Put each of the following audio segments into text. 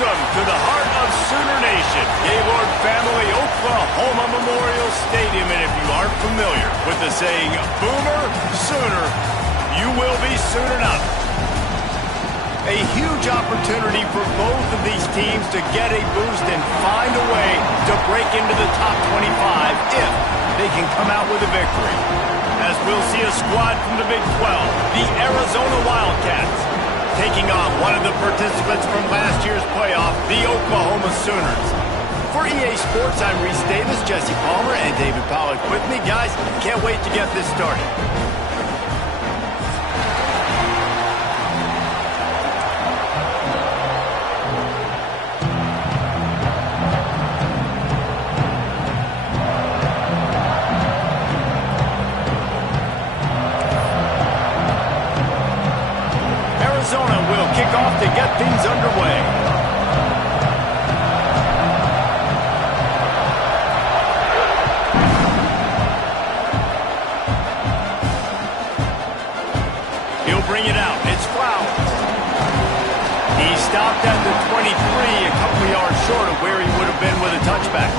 Welcome to the heart of Sooner Nation, Gaylord family, Oklahoma Memorial Stadium. And if you aren't familiar with the saying, Boomer Sooner, you will be soonered up. A huge opportunity for both of these teams to get a boost and find a way to break into the top 25 if they can come out with a victory. As we'll see a squad from the Big 12, the Arizona Wildcats, taking on one of the participants from last year's playoff, the Oklahoma Sooners. For EA Sports, I'm Reese Davis, Jesse Palmer, and David Pollack with me. Guys, can't wait to get this started. To get things underway. He'll bring it out. It's Flowers. He stopped at the 23, a couple of yards short of where he would have been with a touchback.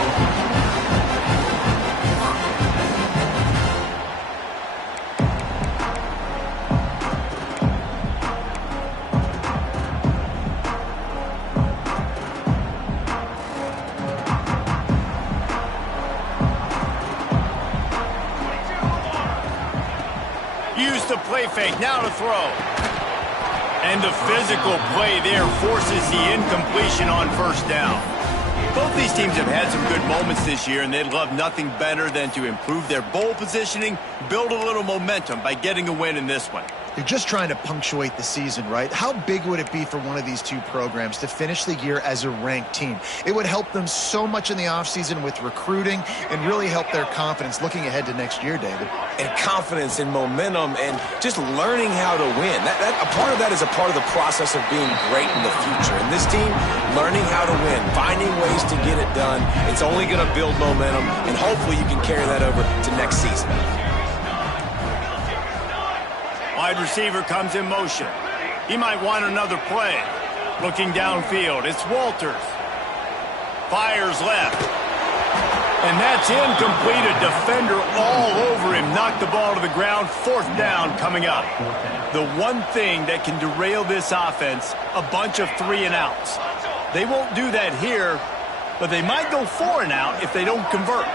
Use the play fake, now to throw. And the physical play there forces the incompletion on first down. Both these teams have had some good moments this year, and they'd love nothing better than to improve their bowl positioning, build a little momentum by getting a win in this one. You're just trying to punctuate the season, right? How big would it be for one of these two programs to finish the year as a ranked team? It would help them so much in the offseason with recruiting and really help their confidence looking ahead to next year, David. And confidence and momentum and just learning how to win. A part of that is a part of the process of being great in the future. And this team, learning how to win, finding ways to get it done, it's only going to build momentum, and hopefully you can carry that over to next season. Wide receiver comes in motion. He might want another play. Looking downfield, it's Walters. Fires left. And that's incomplete. A defender all over him. Knocked the ball to the ground. Fourth down coming up. The one thing that can derail this offense, a bunch of 3-and-outs. They won't do that here, but they might go 4-and-out if they don't convert.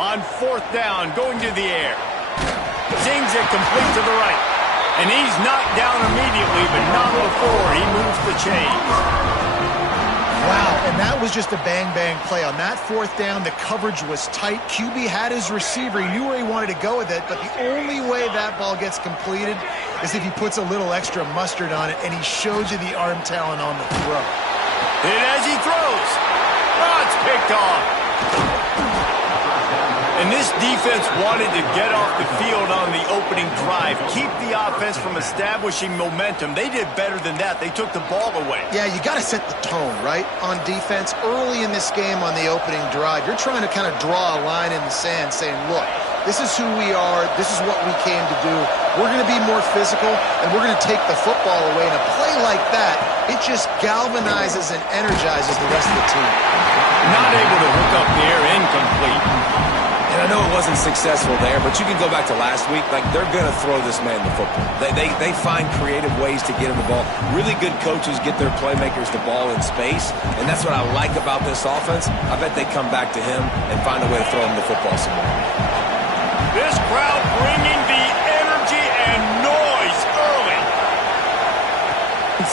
On fourth down, going to the air. Zings it complete to the right. And he's knocked down immediately, but not before he moves the chains. Wow, and that was just a bang-bang play. On that fourth down, the coverage was tight. QB had his receiver. He knew where he wanted to go with it, but the only way that ball gets completed is if he puts a little extra mustard on it, and he shows you the arm talent on the throw. And as he throws, it's picked off. And this defense wanted to get off the field on the opening drive, keep the offense from establishing momentum. They did better than that. They took the ball away. Yeah, you got to set the tone, right, on defense. Early in this game on the opening drive, you're trying to kind of draw a line in the sand saying, look, this is who we are. This is what we came to do. We're going to be more physical, and we're going to take the football away. And a play like that, it just galvanizes and energizes the rest of the team. Not able to hook up the air, incomplete. And I know it wasn't successful there, but you can go back to last week. Like, they're going to throw this man the football. They find creative ways to get him the ball. Really good coaches get their playmakers the ball in space, and that's what I like about this offense. I bet they come back to him and find a way to throw him the football some more. This crowd bringing the energy and noise early.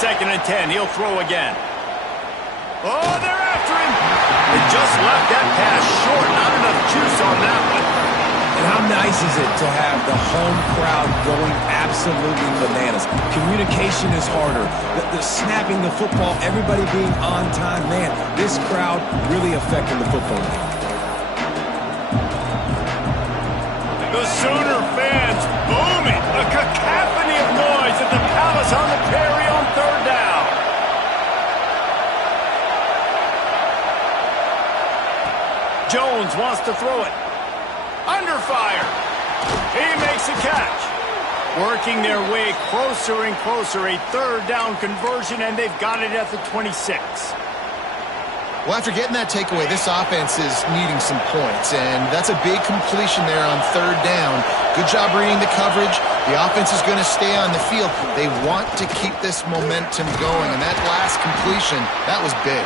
2nd and 10, he'll throw again. Oh, they're after him. They just left that pass short. Not enough juice on that one. And how nice is it to have the home crowd going absolutely bananas? Communication is harder. The snapping the football, everybody being on time. Man, this crowd really affecting the football game. The Sooner fans booming. A cacophony of noise at the Palace on the Prairie on third down. Jones wants to throw it. Under fire. He makes a catch. Working their way closer and closer, a third down conversion, and they've got it at the 26. Well, after getting that takeaway, this offense is needing some points, and that's a big completion there on third down. Good job reading the coverage. The offense is going to stay on the field. They want to keep this momentum going, and that last completion, that was big.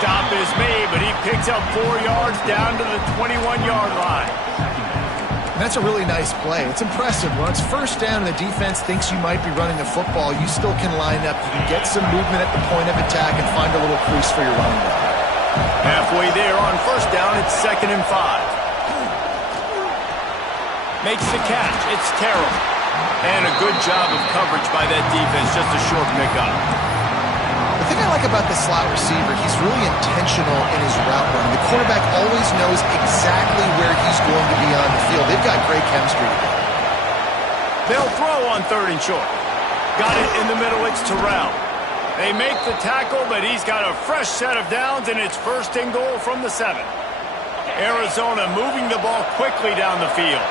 Stop is made, but he picks up 4 yards down to the 21-yard line. And that's a really nice play. It's impressive. When it's first down and the defense thinks you might be running the football, you still can line up. You can get some movement at the point of attack and find a little crease for your running back. Halfway there on first down, it's 2nd and 5. Makes the catch. It's Terrell. And a good job of coverage by that defense. Just a short pickup. The thing I like about the slot receiver, he's really intentional in his route running. The quarterback always knows exactly where he's going to be on the field. They've got great chemistry. They'll throw on 3rd and short. Got it in the middle. It's Terrell. They make the tackle, but he's got a fresh set of downs, and it's 1st and goal from the 7. Arizona moving the ball quickly down the field.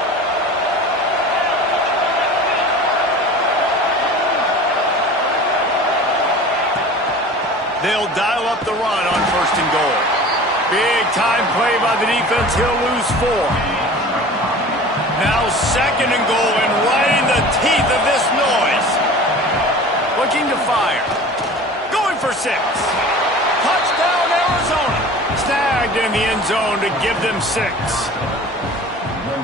They'll dial up the run on 1st and goal. Big time play by the defense. He'll lose 4. Now 2nd and goal, and right in the teeth of this noise. Looking to fire. Going for 6. Touchdown, Arizona. Snagged in the end zone to give them 6.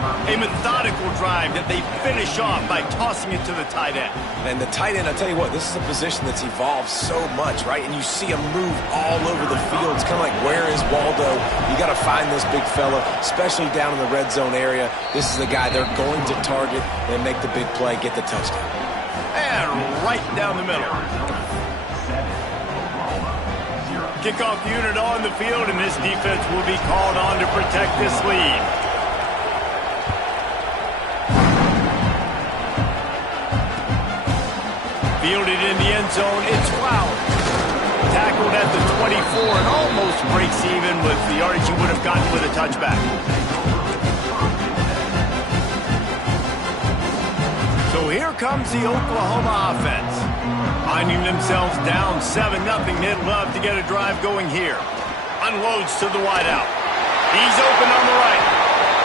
A methodical drive that they finish off by tossing it to the tight end. And the tight end, I'll tell you what, this is a position that's evolved so much, right? And you see him move all over the field. It's kind of like, where is Waldo? You got to find this big fella, especially down in the red zone area. This is the guy they're going to target and make the big play, get the touchdown. And right down the middle. Kickoff unit on the field, and this defense will be called on to protect this lead. Fielded in the end zone, it's Flowers. Tackled at the 24 and almost breaks even with the yardage he would have gotten with a touchback. So here comes the Oklahoma offense. Finding themselves down 7-0, they'd love to get a drive going here. Unloads to the wideout. He's open on the right.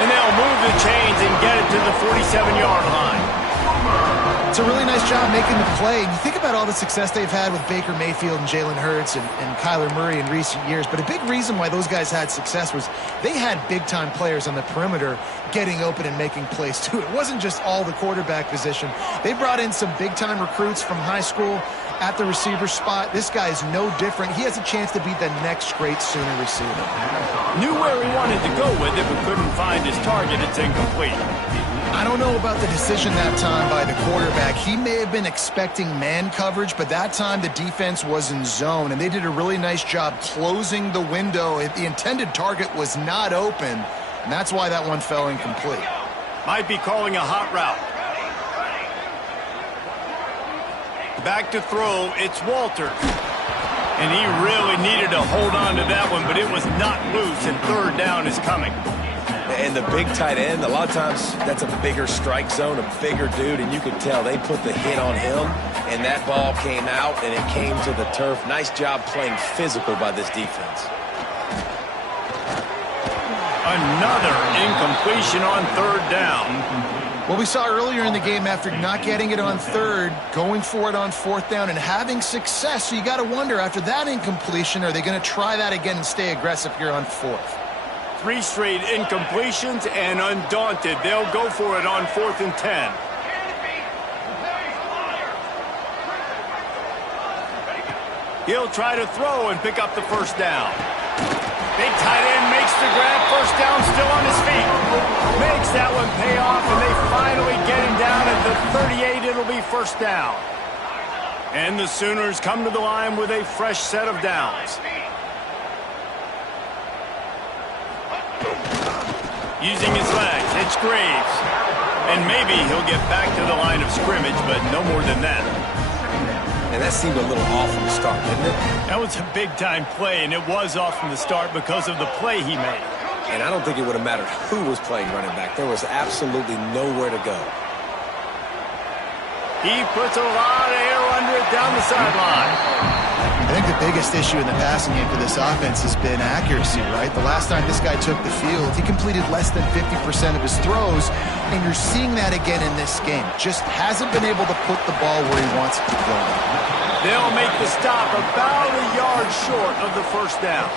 And they'll move the chains and get it to the 47-yard line. It's a really nice job making the play. And you think about all the success they've had with Baker Mayfield and Jalen Hurts and Kyler Murray in recent years. But a big reason why those guys had success was they had big-time players on the perimeter getting open and making plays, too. It wasn't just all the quarterback position. They brought in some big-time recruits from high school at the receiver spot. This guy is no different. He has a chance to be the next great Sooner receiver. Knew where he wanted to go with it, but couldn't find his target. It's incomplete. I don't know about the decision that time by the quarterback. He may have been expecting man coverage, but that time the defense was in zone, and they did a really nice job closing the window. The intended target was not open, and that's why that one fell incomplete. Might be calling a hot route. Back to throw, it's Walters. And he really needed to hold on to that one, but it was not loose, and 3rd down is coming. And the big tight end, a lot of times that's a bigger strike zone, a bigger dude, and you could tell they put the hit on him, and that ball came out, and it came to the turf. Nice job playing physical by this defense. Another incompletion on 3rd down. Well, we saw earlier in the game, after not getting it on 3rd, going for it on 4th down and having success. So you got to wonder, after that incompletion, are they going to try that again and stay aggressive here on 4th? 3 straight incompletions, and undaunted, they'll go for it on 4th and 10. He'll try to throw and pick up the 1st down. Big tight end makes the grab. 1st down, still on his feet. Makes that one pay off, and they finally get him down at the 38. It'll be 1st down. And the Sooners come to the line with a fresh set of downs. Using his legs, it's Graves. And maybe he'll get back to the line of scrimmage, but no more than that. And that seemed a little off from the start, didn't it? That was a big-time play, and it was off from the start because of the play he made. And I don't think it would have mattered who was playing running back. There was absolutely nowhere to go. He puts a lot of air under it down the sideline. I think the biggest issue in the passing game for this offense has been accuracy, right? The last time this guy took the field, he completed less than 50% of his throws, and you're seeing that again in this game. Just hasn't been able to put the ball where he wants it to go. They'll make the stop about a yard short of the first down.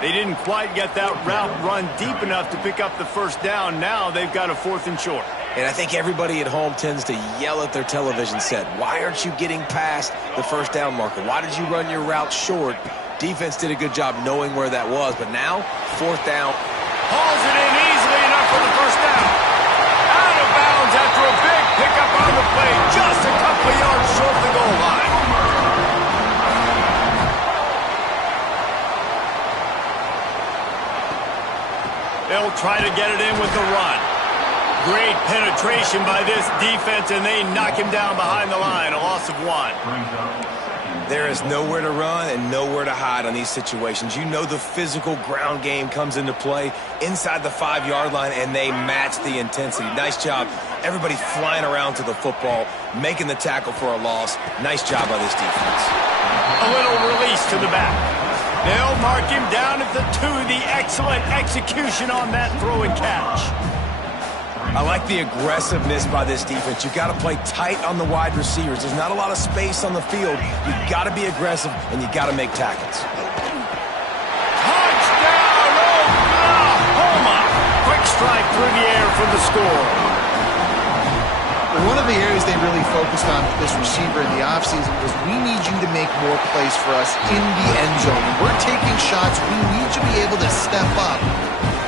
They didn't quite get that route run deep enough to pick up the first down. Now they've got a 4th and short. And I think everybody at home tends to yell at their television set. Why aren't you getting past the first down marker? Why did you run your route short? Defense did a good job knowing where that was, but now, 4th down. Hauls it in easily enough for the first down. Out of bounds after a big pickup on the play, just a couple of yards short of the goal line. They'll try to get it in with the run. Great penetration by this defense, and they knock him down behind the line. A loss of 1. There is nowhere to run and nowhere to hide on these situations. You know the physical ground game comes into play inside the 5-yard line, and they match the intensity. Nice job. Everybody flying around to the football, making the tackle for a loss. Nice job by this defense. A little release to the back. They'll mark him down at the 2. The excellent execution on that throw and catch. I like the aggressiveness by this defense. You've got to play tight on the wide receivers. There's not a lot of space on the field. You've got to be aggressive, and you've got to make tackles. Touchdown, Oklahoma! Quick strike through the air for the score. One of the areas they really focused on with this receiver in the offseason was we need you to make more plays for us in the end zone. When we're taking shots, we need you to be able to step up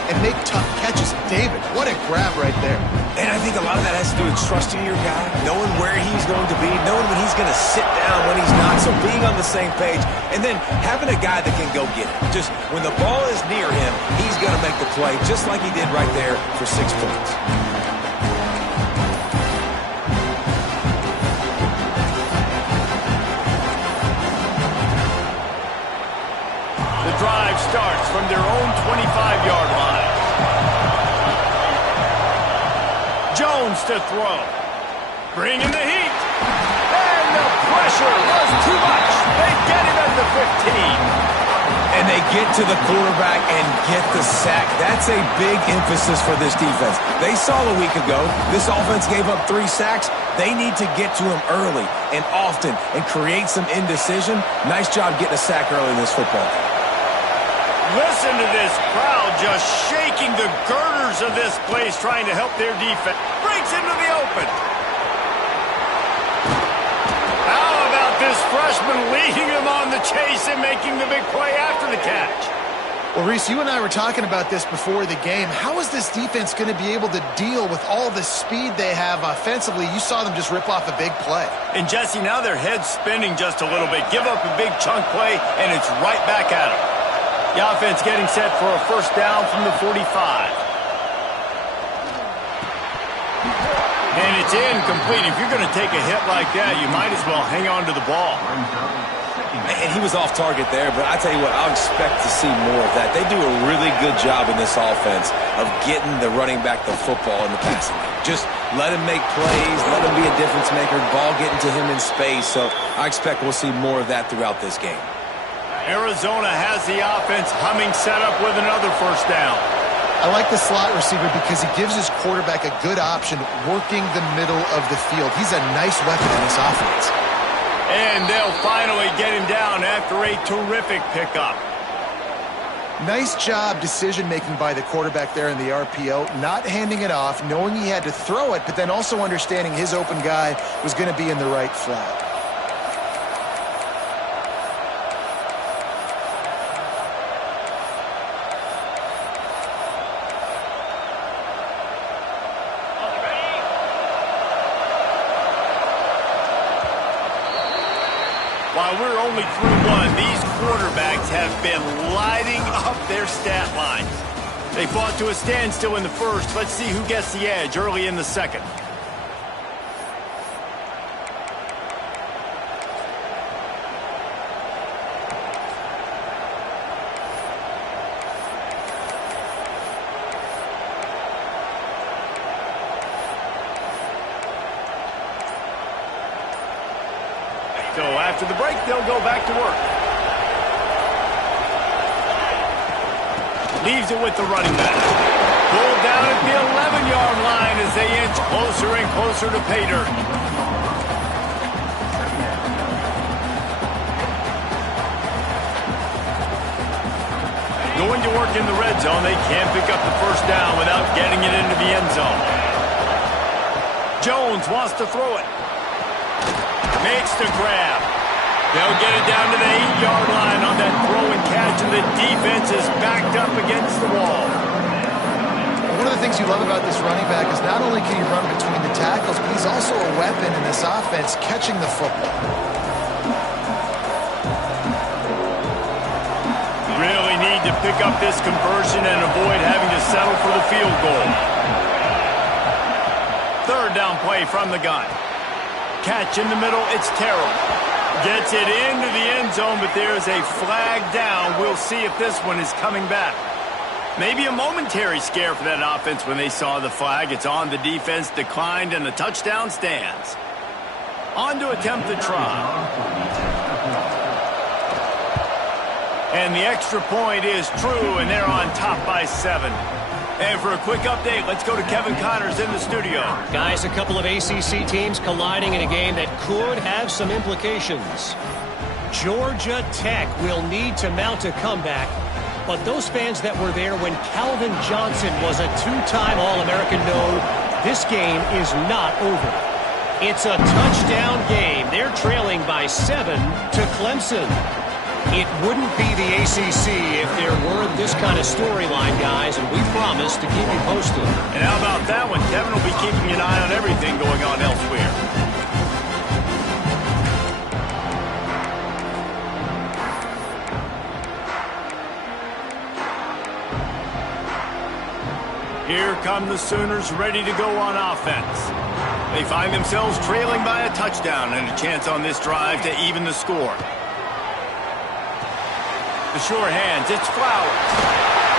and make tough catches. David, what a grab right there. And I think a lot of that has to do with trusting your guy, knowing where he's going to be, knowing when he's going to sit down, when he's not, so being on the same page, and then having a guy that can go get it. Just when the ball is near him, he's going to make the play, just like he did right there for 6 points. The drive starts from their own 25-yard line. Jones to throw. Bringing the heat. And the pressure was too much. They get him at the 15. And they get to the quarterback and get the sack. That's a big emphasis for this defense. They saw a week ago, this offense gave up 3 sacks. They need to get to him early and often and create some indecision. Nice job getting a sack early in this football game. Listen to this crowd just shaking the girders of this place, trying to help their defense. Breaks into the open. How about this freshman leading them on the chase and making the big play after the catch? Well, Reese, you and I were talking about this before the game. How is this defense going to be able to deal with all the speed they have offensively? You saw them just rip off a big play. And, Jesse, now their head's spinning just a little bit. Give up a big chunk play, and it's right back at them. The offense getting set for a first down from the 45. And it's incomplete. If you're going to take a hit like that, you might as well hang on to the ball. And he was off target there, but I tell you what, I'll expect to see more of that. They do a really good job in this offense of getting the running back the football in the passing game. Just let him make plays, let him be a difference maker, ball getting to him in space. So I expect we'll see more of that throughout this game. Arizona has the offense humming, set up with another first down. I like the slot receiver because he gives his quarterback a good option working the middle of the field. He's a nice weapon in this offense. And they'll finally get him down after a terrific pickup. Nice job decision-making by the quarterback there in the RPO, not handing it off, knowing he had to throw it, but then also understanding his open guy was going to be in the right flat. While we're only through 1, these quarterbacks have been lighting up their stat lines. They fought to a standstill in the first. Let's see who gets the edge early in the second. So after the break, they'll go back to work. Leaves it with the running back. Pulled down at the 11-yard line as they inch closer and closer to pay dirt. Going to work in the red zone, they can't pick up the first down without getting it into the end zone. Jones wants to throw it. Makes the grab. They'll get it down to the 8-yard line on that throw and catch, and the defense is backed up against the wall. One of the things you love about this running back is not only can he run between the tackles, but he's also a weapon in this offense catching the football. Really need to pick up this conversion and avoid having to settle for the field goal. Third down play from the gun. Catch in the middle, it's Terrell. Gets it into the end zone, but there's a flag down. We'll see if this one is coming back. Maybe a momentary scare for that offense when they saw the flag. It's on, the defense declined, and the touchdown stands. On to attempt the try. And the extra point is true, and they're on top by 7. And for a quick update, let's go to Kevin Connors in the studio. Guys, a couple of ACC teams colliding in a game that could have some implications. Georgia Tech will need to mount a comeback, but those fans that were there when Calvin Johnson was a two-time All-American know this game is not over. It's a touchdown game. They're trailing by 7 to Clemson. It wouldn't be the ACC if there weren't this kind of storyline, guys, and we promise to keep you posted. And how about that one? Kevin will be keeping an eye on everything going on elsewhere. Here come the Sooners ready to go on offense. They find themselves trailing by a touchdown and a chance on this drive to even the score. The sure hands, it's Flowers.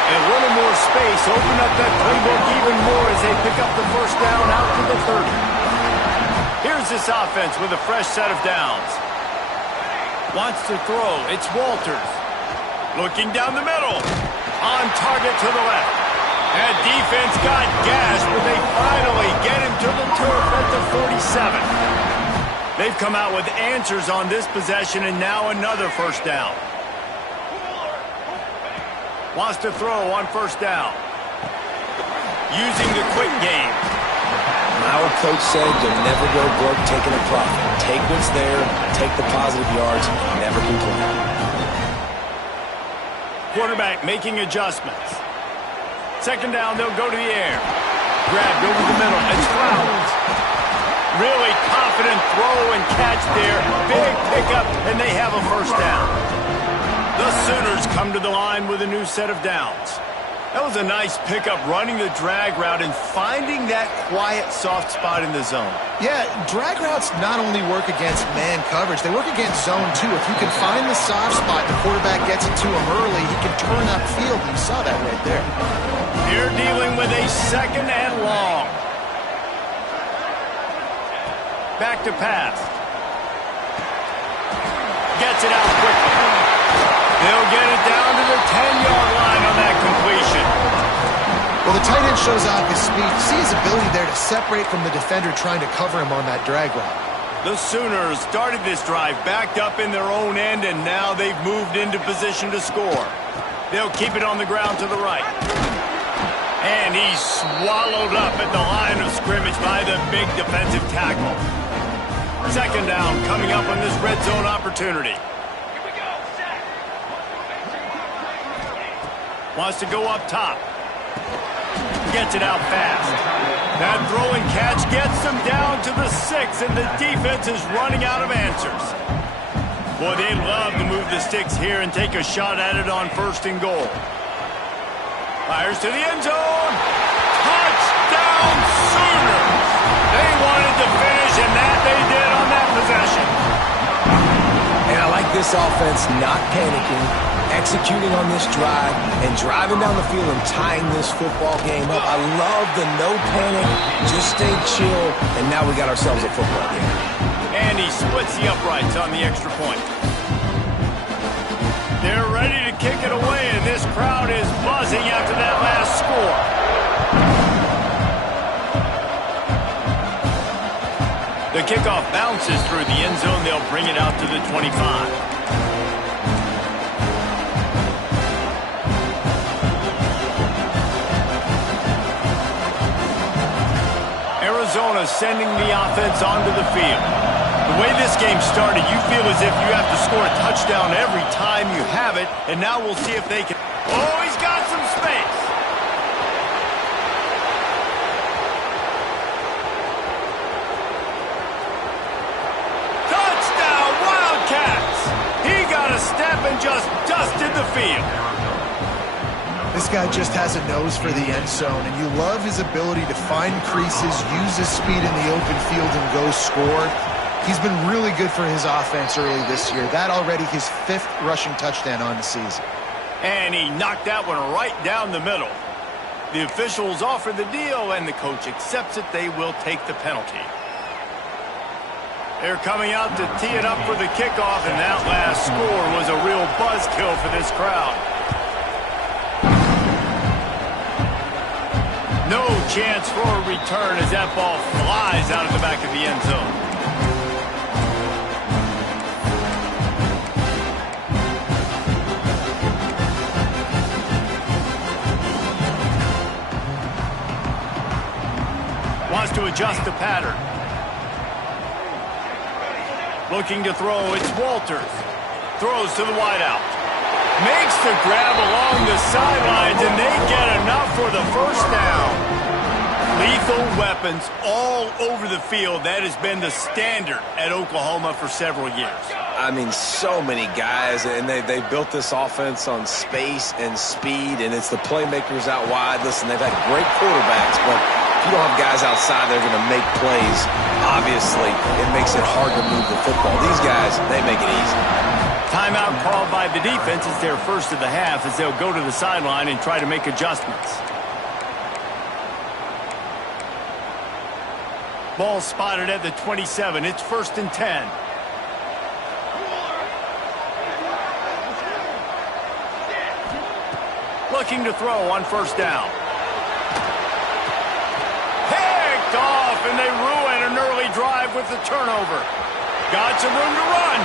And a little more space, open up that playbook even more as they pick up the first down out to the 30. Here's this offense with a fresh set of downs. Wants to throw, it's Walters. Looking down the middle. On target to the left. That defense got gashed, but they finally get him to the turf at the 47. They've come out with answers on this possession, and now another first down. Wants to throw on first down. Using the quick game. Our coach said you'll never go broke taking a profit. Take what's there, take the positive yards, never complain. Quarterback making adjustments. Second down, they'll go to the air. Grabbed over the middle. It's Flowers. Really confident throw and catch there. Big pickup, and they have a first down. The Sooners come to the line with a new set of downs. That was a nice pickup, running the drag route and finding that quiet, soft spot in the zone. Yeah, drag routes not only work against man coverage, they work against zone too. If you can find the soft spot, the quarterback gets it to him early, he can turn upfield. You saw that right there. They're dealing with a second and long. Back to pass. Gets it out quickly. They'll get it down to the 10-yard line on that completion. Well, the tight end shows off his speed. See his ability there to separate from the defender trying to cover him on that drag route. The Sooners started this drive backed up in their own end, and now they've moved into position to score. They'll keep it on the ground to the right. And he's swallowed up at the line of scrimmage by the big defensive tackle. Second down coming up on this red zone opportunity. Wants to go up top. Gets it out fast. That throw and catch gets them down to the 6, and the defense is running out of answers. Boy, they love to move the sticks here and take a shot at it on first and goal. Fires to the end zone. Touchdown Sooners! They wanted to finish, and that they did on that possession. And I like this offense not panicking, executing on this drive, and driving down the field and tying this football game up. I love the no panic, just stay chill, and now we got ourselves a football game. And he splits the uprights on the extra point. They're ready to kick it away, and this crowd is buzzing after that last score. The kickoff bounces through the end zone. They'll bring it out to the 25. Arizona sending the offense onto the field. The way this game started, you feel as if you have to score a touchdown every time you have it, and now we'll see if they can. Oh, he's got some space. Touchdown, Wildcats! He got a step and just dusted the field. This guy just has a nose for the end zone, and you love his ability to find creases, use his speed in the open field, and go score. He's been really good for his offense early this year. That already his 5th rushing touchdown on the season. And he knocked that one right down the middle. The officials offer the deal, and the coach accepts it. They will take the penalty. They're coming out to tee it up for the kickoff, and that last score was a real buzzkill for this crowd. No chance for a return as that ball flies out of the back of the end zone. Wants to adjust the pattern. Looking to throw, it's Walters. Throws to the wideout. Makes the grab along the sidelines, and they get enough for the first down. Lethal weapons all over the field. That has been the standard at Oklahoma for several years. I mean, so many guys, and they built this offense on space and speed, and it's the playmakers out wide. Listen, they've had great quarterbacks, but if you don't have guys outside, they're going to make plays. Obviously, it makes it hard to move the football. These guys, they make it easy. Timeout called by the defense. It's their first of the half as they'll go to the sideline and try to make adjustments. Ball spotted at the 27. It's 1st and 10. Looking to throw on 1st down. Picked off, and they ruin an early drive with the turnover. Got some room to run.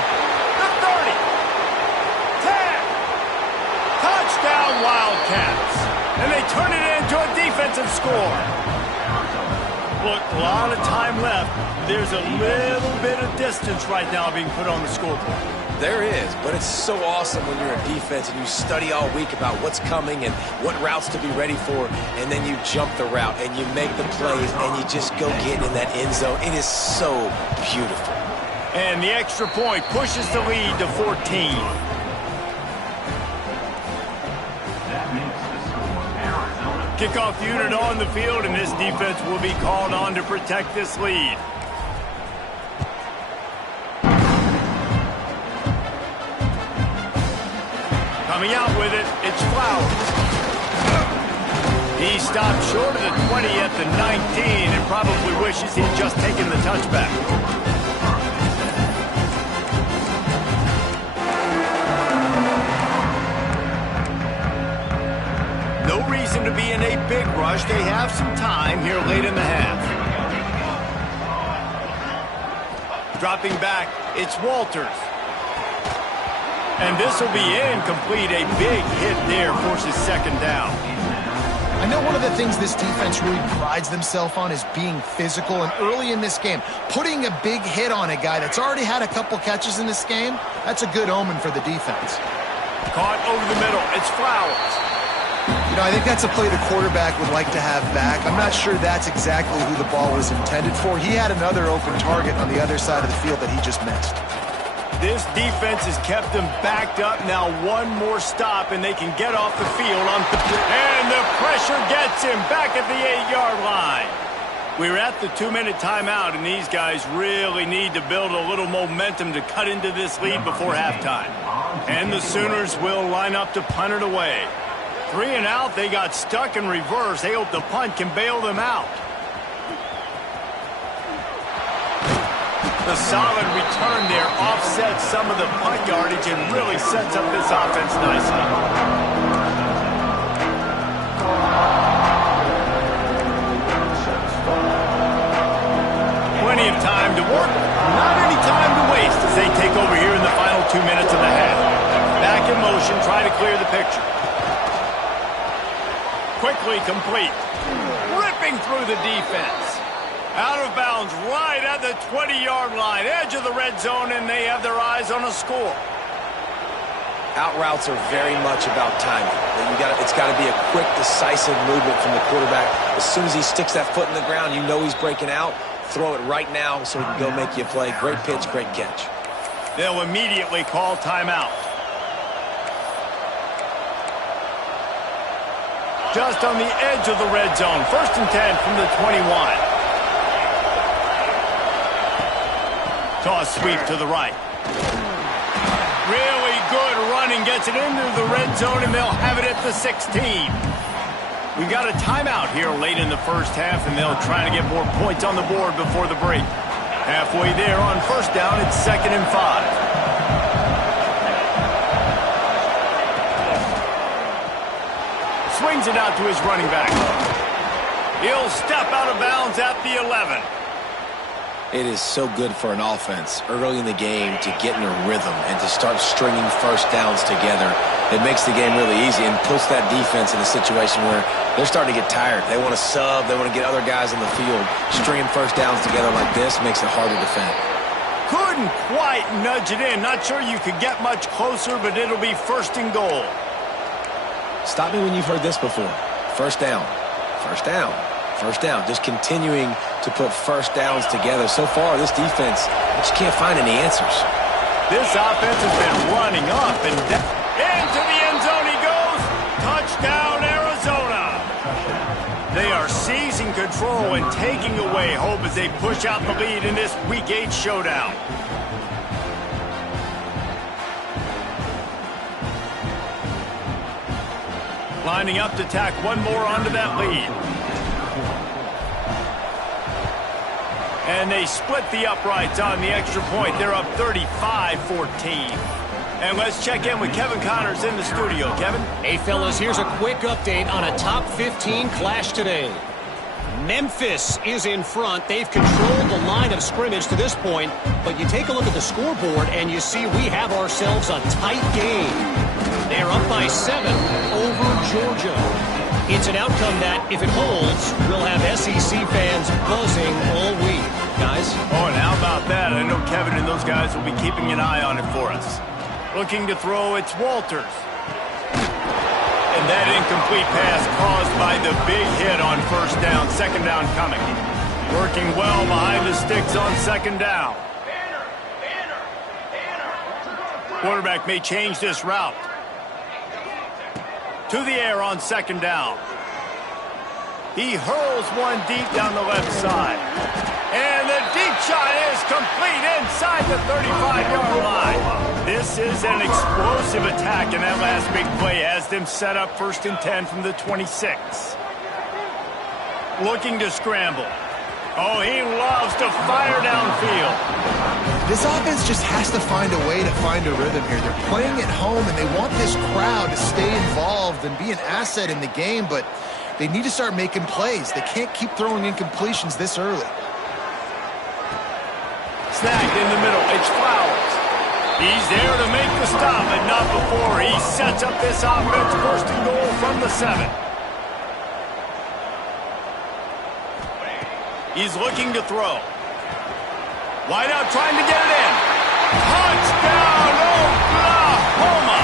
The 30. 10. Touchdown, Wildcats. And they turn it into a defensive score. Look, a lot of time left. There's a little bit of distance right now being put on the scoreboard. There is, but it's so awesome when you're a defense and you study all week about what's coming and what routes to be ready for, and then you jump the route and you make the plays and you just go get in that end zone. It is so beautiful. And the extra point pushes the lead to 14. Kickoff unit on the field, and this defense will be called on to protect this lead. Coming out with it, it's Flowers. He stopped short of the 20 at the 19 and probably wishes he'd just taken the touchback. No reason to be in a big rush. They have some time here late in the half. Dropping back, it's Walters. And this will be incomplete. A big hit there forces 2nd down. I know one of the things this defense really prides themselves on is being physical, and early in this game, putting a big hit on a guy that's already had a couple catches in this game, that's a good omen for the defense. Caught over the middle. It's Flowers. You know, I think that's a play the quarterback would like to have back. I'm not sure that's exactly who the ball was intended for. He had another open target on the other side of the field that he just missed. This defense has kept them backed up. Now one more stop, and they can get off the field. And the pressure gets him back at the 8-yard line. We're at the 2-minute timeout, and these guys really need to build a little momentum to cut into this lead before halftime. And the Sooners will line up to punt it away. 3 and out, they got stuck in reverse. They hope the punt can bail them out. The solid return there offsets some of the punt yardage and really sets up this offense nicely. Plenty of time to work, not any time to waste as they take over here in the final 2 minutes of the half. Back in motion, try to clear the picture. Quickly complete. Ripping through the defense. Out of bounds right at the 20-yard line, edge of the red zone, and they have their eyes on a score. Out routes are very much about timing. It's got to be a quick, decisive movement from the quarterback. As soon as he sticks that foot in the ground, you know he's breaking out. Throw it right now so he can go make you a play. Great pitch, great catch. They'll immediately call timeout. Just on the edge of the red zone. 1st and 10 from the 21. Toss sweep to the right. Really good running. Gets it into the red zone, and they'll have it at the 16. We got a timeout here late in the first half, and they'll try to get more points on the board before the break. Halfway there on 1st down, it's 2nd and 5. Swings it out to his running back. He'll step out of bounds at the 11. It is so good for an offense early in the game to get in a rhythm and to start stringing 1st downs together. It makes the game really easy and puts that defense in a situation where they're starting to get tired. They want to sub. They want to get other guys on the field. Stringing 1st downs together like this makes it hard to defend. Couldn't quite nudge it in. Not sure you could get much closer, but it'll be 1st and goal. Stop me when you've heard this before. 1st down. 1st down. 1st down. Just continuing to put 1st downs together. So far, this defense just can't find any answers. This offense has been running up and down. Into the end zone he goes. Touchdown, Arizona. They are seizing control and taking away hope as they push out the lead in this Week 8 showdown. Lining up to tack one more onto that lead. And they split the uprights on the extra point. They're up 35-14. And let's check in with Kevin Connors in the studio. Kevin? Hey, fellas, here's a quick update on a top 15 clash today. Memphis is in front. They've controlled the line of scrimmage to this point. But you take a look at the scoreboard, and you see we have ourselves a tight game. They're up by 7 over Georgia. It's an outcome that, if it holds, we'll have SEC fans buzzing all week. Guys? Oh, and how about that? I know Kevin and those guys will be keeping an eye on it for us. Looking to throw, it's Walters. And that incomplete pass caused by the big hit on 1st down. 2nd down coming. Working well behind the sticks on 2nd down. Quarterback may change this route. To the air on 2nd down. He hurls one deep down the left side. And the deep shot is complete inside the 35-yard line. This is an explosive attack, and that last big play has them set up 1st and 10 from the 26. Looking to scramble. Oh, he loves to fire downfield. This offense just has to find a way to find a rhythm here. They're playing at home, and they want this crowd to stay involved and be an asset in the game, but they need to start making plays. They can't keep throwing incompletions this early. Snagged in the middle. It's Flowers. He's there to make the stop, but not before he sets up this offense. 1st and goal from the 7. He's looking to throw. Wide out trying to get it in. Touchdown, Oklahoma!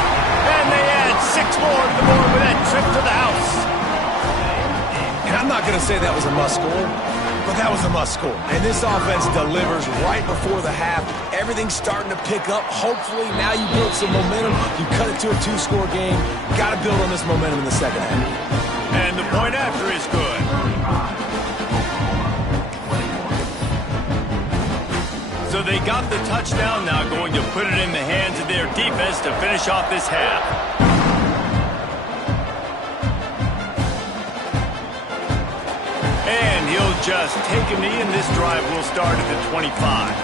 And they add 6 more to the board with that trip to the house. And I'm not going to say that was a must score, but that was a must score. And this offense delivers right before the half. Everything's starting to pick up. Hopefully now you build some momentum. You cut it to a 2-score game. Got to build on this momentum in the 2nd half. And the point after is good. So they got the touchdown, now going to put it in the hands of their defense to finish off this half. And he'll just take a knee, and this drive will start at the 25.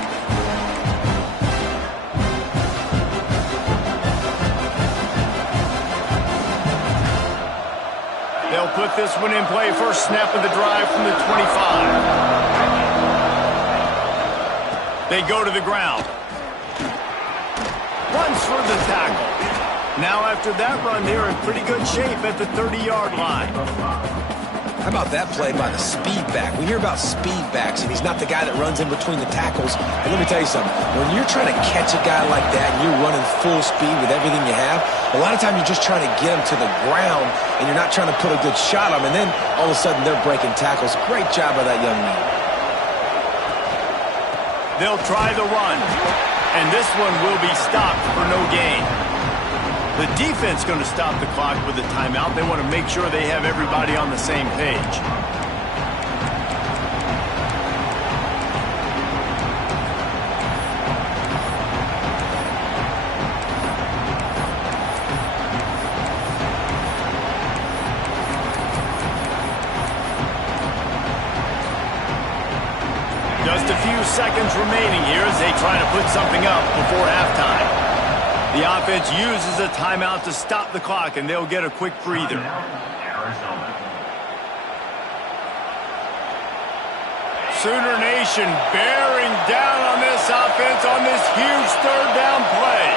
this one in play. First snap of the drive from the 25. They go to the ground. Runs for the tackle. Now after that run, they're in pretty good shape at the 30-yard line. How about that play by the speed back? We hear about speed backs, and he's not the guy that runs in between the tackles. And let me tell you something. When you're trying to catch a guy like that and you're running full speed with everything you have, a lot of times you're just trying to get him to the ground, and you're not trying to put a good shot on him. And then all of a sudden they're breaking tackles. Great job by that young man. They'll try the run, and this one will be stopped for no gain. The defense going to stop the clock with a timeout. They want to make sure they have everybody on the same page. Just a few seconds remaining here as they try to put something up before halftime. The offense uses a timeout to stop the clock, and they'll get a quick breather. Sooner Nation bearing down on this offense on this huge third down play.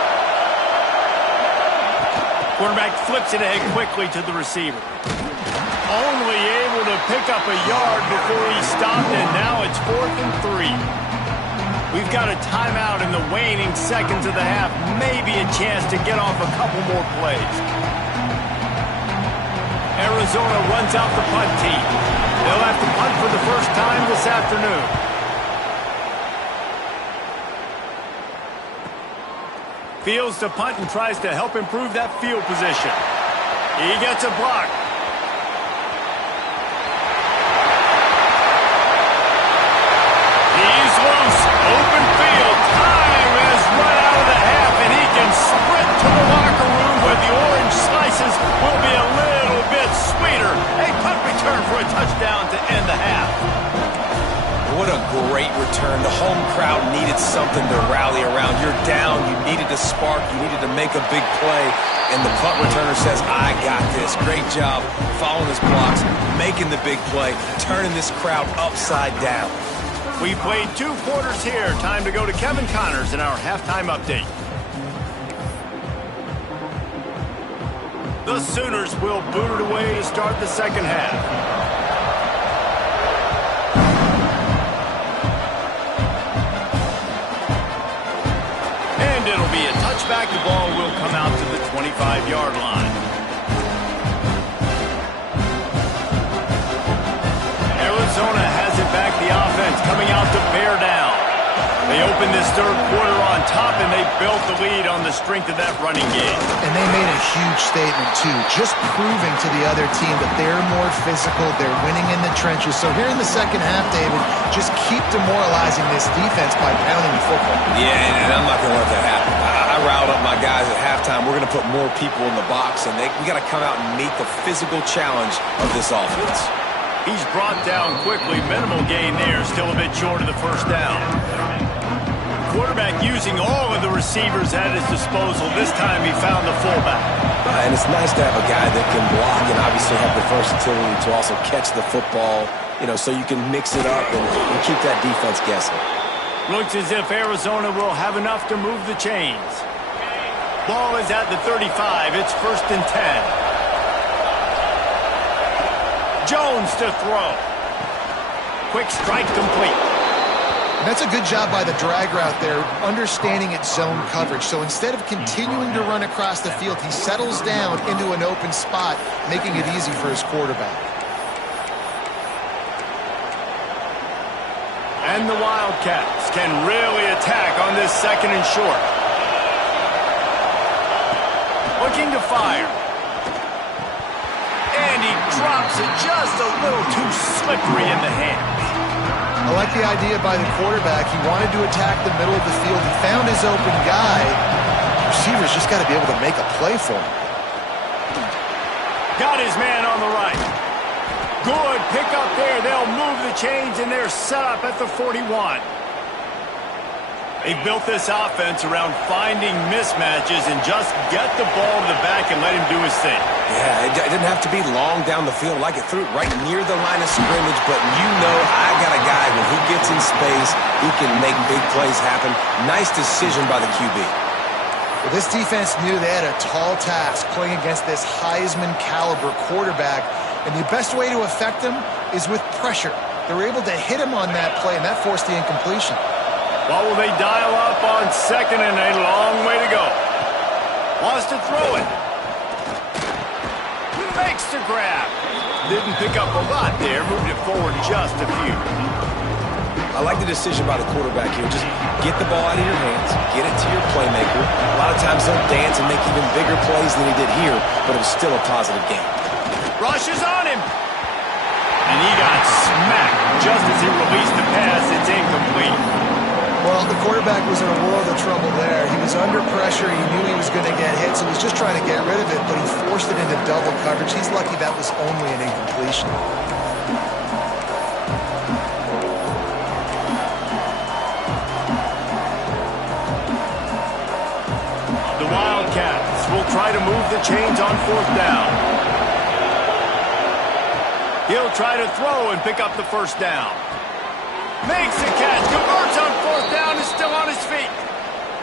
Quarterback flips it ahead quickly to the receiver. Only able to pick up a yard before he stopped, and now it's 4th and 3. We've got a timeout in the waning seconds of the half. Maybe a chance to get off a couple more plays. Arizona runs out the punt team. They'll have to punt for the first time this afternoon. Fields to punt and tries to help improve that field position. He gets a block. He's loose. Open field. Time has run out of the half, and he can sprint to the locker room where the orange slices will be a little bit sweeter. A punt return for a touchdown to end the half. What a great return. The home crowd needed something to rally around. You're down. You needed a spark. You needed to make a big play. And the punt returner says, I got this. Great job following his blocks, making the big play, turning this crowd upside down. We played 2 quarters here. Time to go to Kevin Connors in our halftime update. The Sooners will boot it away to start the second half. And it'll be a touchback. The ball will come out to the 25-yard line. Arizona has it back. The offense coming out to bear down. They opened this third quarter on top, and they built the lead on the strength of that running game. And they made a huge statement, too, just proving to the other team that they're more physical, they're winning in the trenches. So here in the second half, David, just keep demoralizing this defense by pounding the football. Yeah, and I'm not going to let that happen. I riled up my guys at halftime. We're going to put more people in the box, and we got to come out and meet the physical challenge of this offense. He's brought down quickly. Minimal gain there. Still a bit short of the first down. Quarterback using all of the receivers at his disposal. This time he found the fullback. And it's nice to have a guy that can block and obviously have the versatility to also catch the football, so you can mix it up and keep that defense guessing. Looks as if Arizona will have enough to move the chains. Ball is at the 35. It's 1st and 10. Jones to throw. Quick strike complete. And that's a good job by the drag route there, understanding its zone coverage. So instead of continuing to run across the field, he settles down into an open spot, making it easy for his quarterback. And the Wildcats can really attack on this 2nd and short. Looking to fire. And he drops it just a little too slippery in the hands. I like the idea by the quarterback. He wanted to attack the middle of the field. He found his open guy. Receivers just got to be able to make a play for him. Got his man on the right. Good pick up there. They'll move the chains, and they're set up at the 41. They've built this offense around finding mismatches and just get the ball to the back and let him do his thing. Yeah, it didn't have to be long down the field. Like it threw it right near the line of scrimmage, but you know I got a guy when he gets in space, he can make big plays happen. Nice decision by the QB. Well, this defense knew they had a tall task playing against this Heisman-caliber quarterback, and the best way to affect him is with pressure. They were able to hit him on that play, and that forced the incompletion. What will they dial up on second and a long way to go? Wants to throw it. Makes the grab. Didn't pick up a lot there. Moved it forward just a few. I like the decision by the quarterback here. Just get the ball out of your hands. Get it to your playmaker. A lot of times they'll dance and make even bigger plays than he did here, but it was still a positive game. Rushes on him. And he got smacked just as he released the pass. It's incomplete. Well, the quarterback was in a world of trouble there. He was under pressure. He knew he was going to get hit, so he was just trying to get rid of it, but he forced it into double coverage. He's lucky that was only an incompletion. The Wildcats will try to move the chains on fourth down. He'll try to throw and pick up the first down. Makes the catch, converts on fourth down, is still on his feet.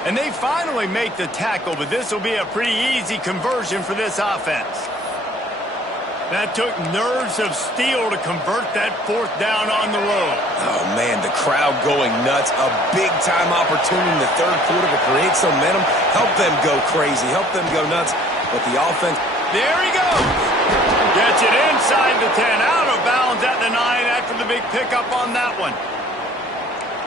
And they finally make the tackle, but this will be a pretty easy conversion for this offense. That took nerves of steel to convert that fourth down on the road. Oh, man, the crowd going nuts. A big-time opportunity in the third quarter to create some momentum. Help them go crazy. Help them go nuts. But the offense... There he goes. Gets it inside the 10, out of bounds at the 9 after the big pickup on that one.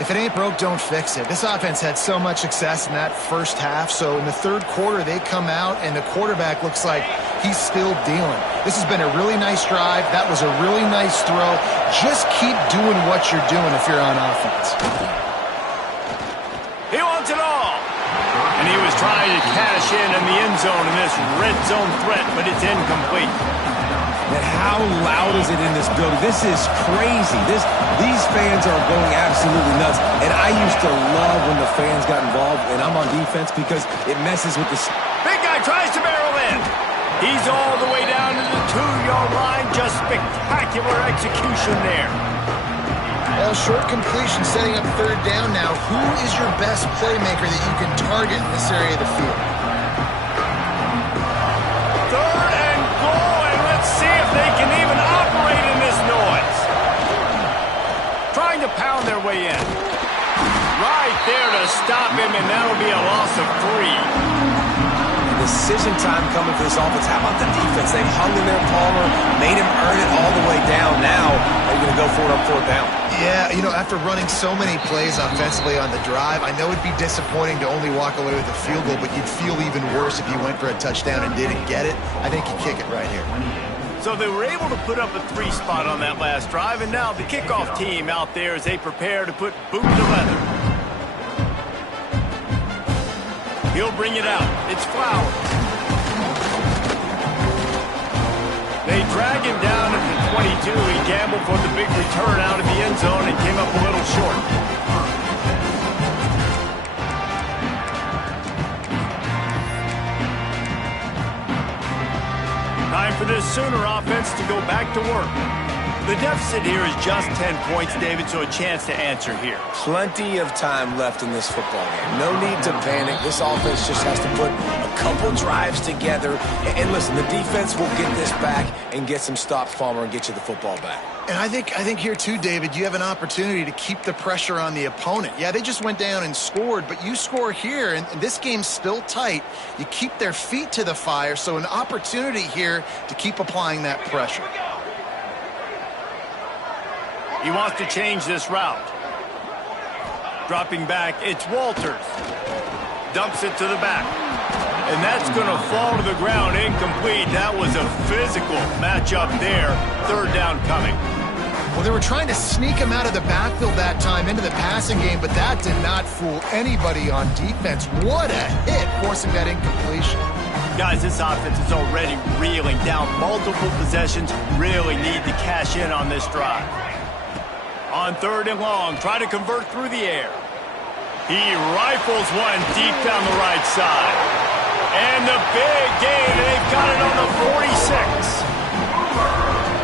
If it ain't broke, don't fix it. This offense had so much success in that first half, so in the third quarter they come out and the quarterback looks like he's still dealing. This has been a really nice drive. That was a really nice throw. Just keep doing what you're doing if you're on offense. He wants it all. And he was trying to cash in the end zone in this red zone threat, but it's incomplete. And how loud is it in this building? This is crazy. These fans are going absolutely nuts. And I used to love when the fans got involved, and I'm on defense because it messes with the... Big guy tries to barrel in. He's all the way down to the 2-yard line. Just spectacular execution there. Well, short completion setting up third down now. Who is your best playmaker that you can target in this area of the field? Third and goal, and let's see if they can even operate in this noise. Trying to pound their way in. Right there to stop him, and that'll be a loss of 3. Decision time coming for this offense. How about the defense? They've hung in there, Palmer, made him earn it all the way down. Now they're going to go for it on fourth down. Yeah, you know, after running so many plays offensively on the drive, I know it'd be disappointing to only walk away with a field goal, but you'd feel even worse if you went for a touchdown and didn't get it. I think you kick it right here. So they were able to put up a 3 spot on that last drive, and now the kickoff team out there as they prepare to put boot to leather. He'll bring it out. It's Flowers. They drag him down at the 22. He gambled for the big return out of the end zone and came up a little short. Time for this Sooner offense to go back to work. The deficit here is just 10 points, David, so a chance to answer here. Plenty of time left in this football game. No need to panic. This offense just has to put a couple drives together. And listen, the defense will get this back and get some stops, Palmer, and get you the football back. And I think here, too, David, you have an opportunity to keep the pressure on the opponent. Yeah, they just went down and scored, but you score here, and this game's still tight. You keep their feet to the fire, so an opportunity here to keep applying that pressure. He wants to change this route. Dropping back, it's Walters. Dumps it to the back. And that's going to fall to the ground incomplete. That was a physical matchup there. Third down coming. Well, they were trying to sneak him out of the backfield that time into the passing game, but that did not fool anybody on defense. What a hit, forcing that incompletion. Guys, this offense is already reeling down multiple possessions. Really need to cash in on this drive. On third and long, try to convert through the air. He rifles one deep down the right side. And the big gain, they've got it on the 46.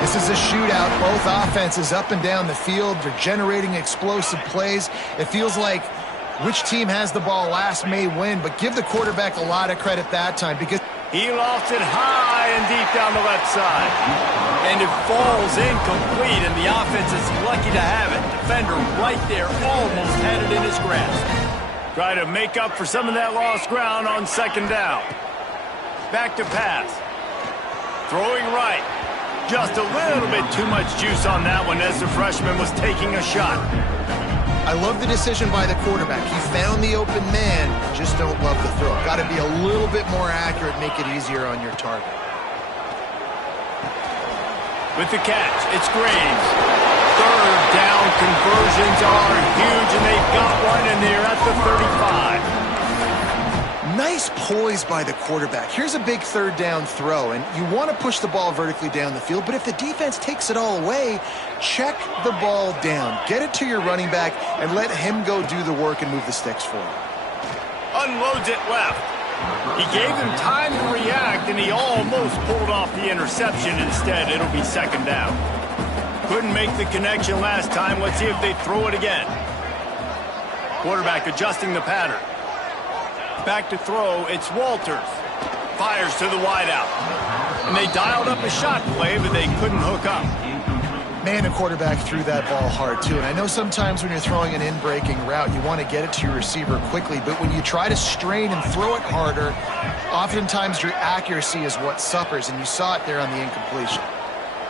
This is a shootout. Both offenses up and down the field. They're generating explosive plays. It feels like which team has the ball last may win, but give the quarterback a lot of credit that time because he lofts it high and deep down the left side. And it falls incomplete, and the offense is lucky to have it. Defender right there almost had it in his grasp. Try to make up for some of that lost ground on second down. Back to pass. Throwing right. Just a little bit too much juice on that one as the freshman was taking a shot. I love the decision by the quarterback. He found the open man, just don't love the throw. Got to be a little bit more accurate, make it easier on your target. With the catch, it's Graves. Third down conversions are huge, and they've got one, and they're at the 35. Nice poise by the quarterback. Here's a big third down throw, and you want to push the ball vertically down the field, but if the defense takes it all away, check the ball down. Get it to your running back and let him go do the work and move the sticks for him. Unloads it left. He gave him time to react, and he almost pulled off the interception. Instead, it'll be second down. Couldn't make the connection last time. Let's see if they throw it again. Quarterback adjusting the pattern. Back to throw, it's Walters. Fires to the wideout. And they dialed up a shot play, but they couldn't hook up. Man, the quarterback threw that ball hard, too. And I know sometimes when you're throwing an in-breaking route, you want to get it to your receiver quickly. But when you try to strain and throw it harder, oftentimes your accuracy is what suffers. And you saw it there on the incompletion.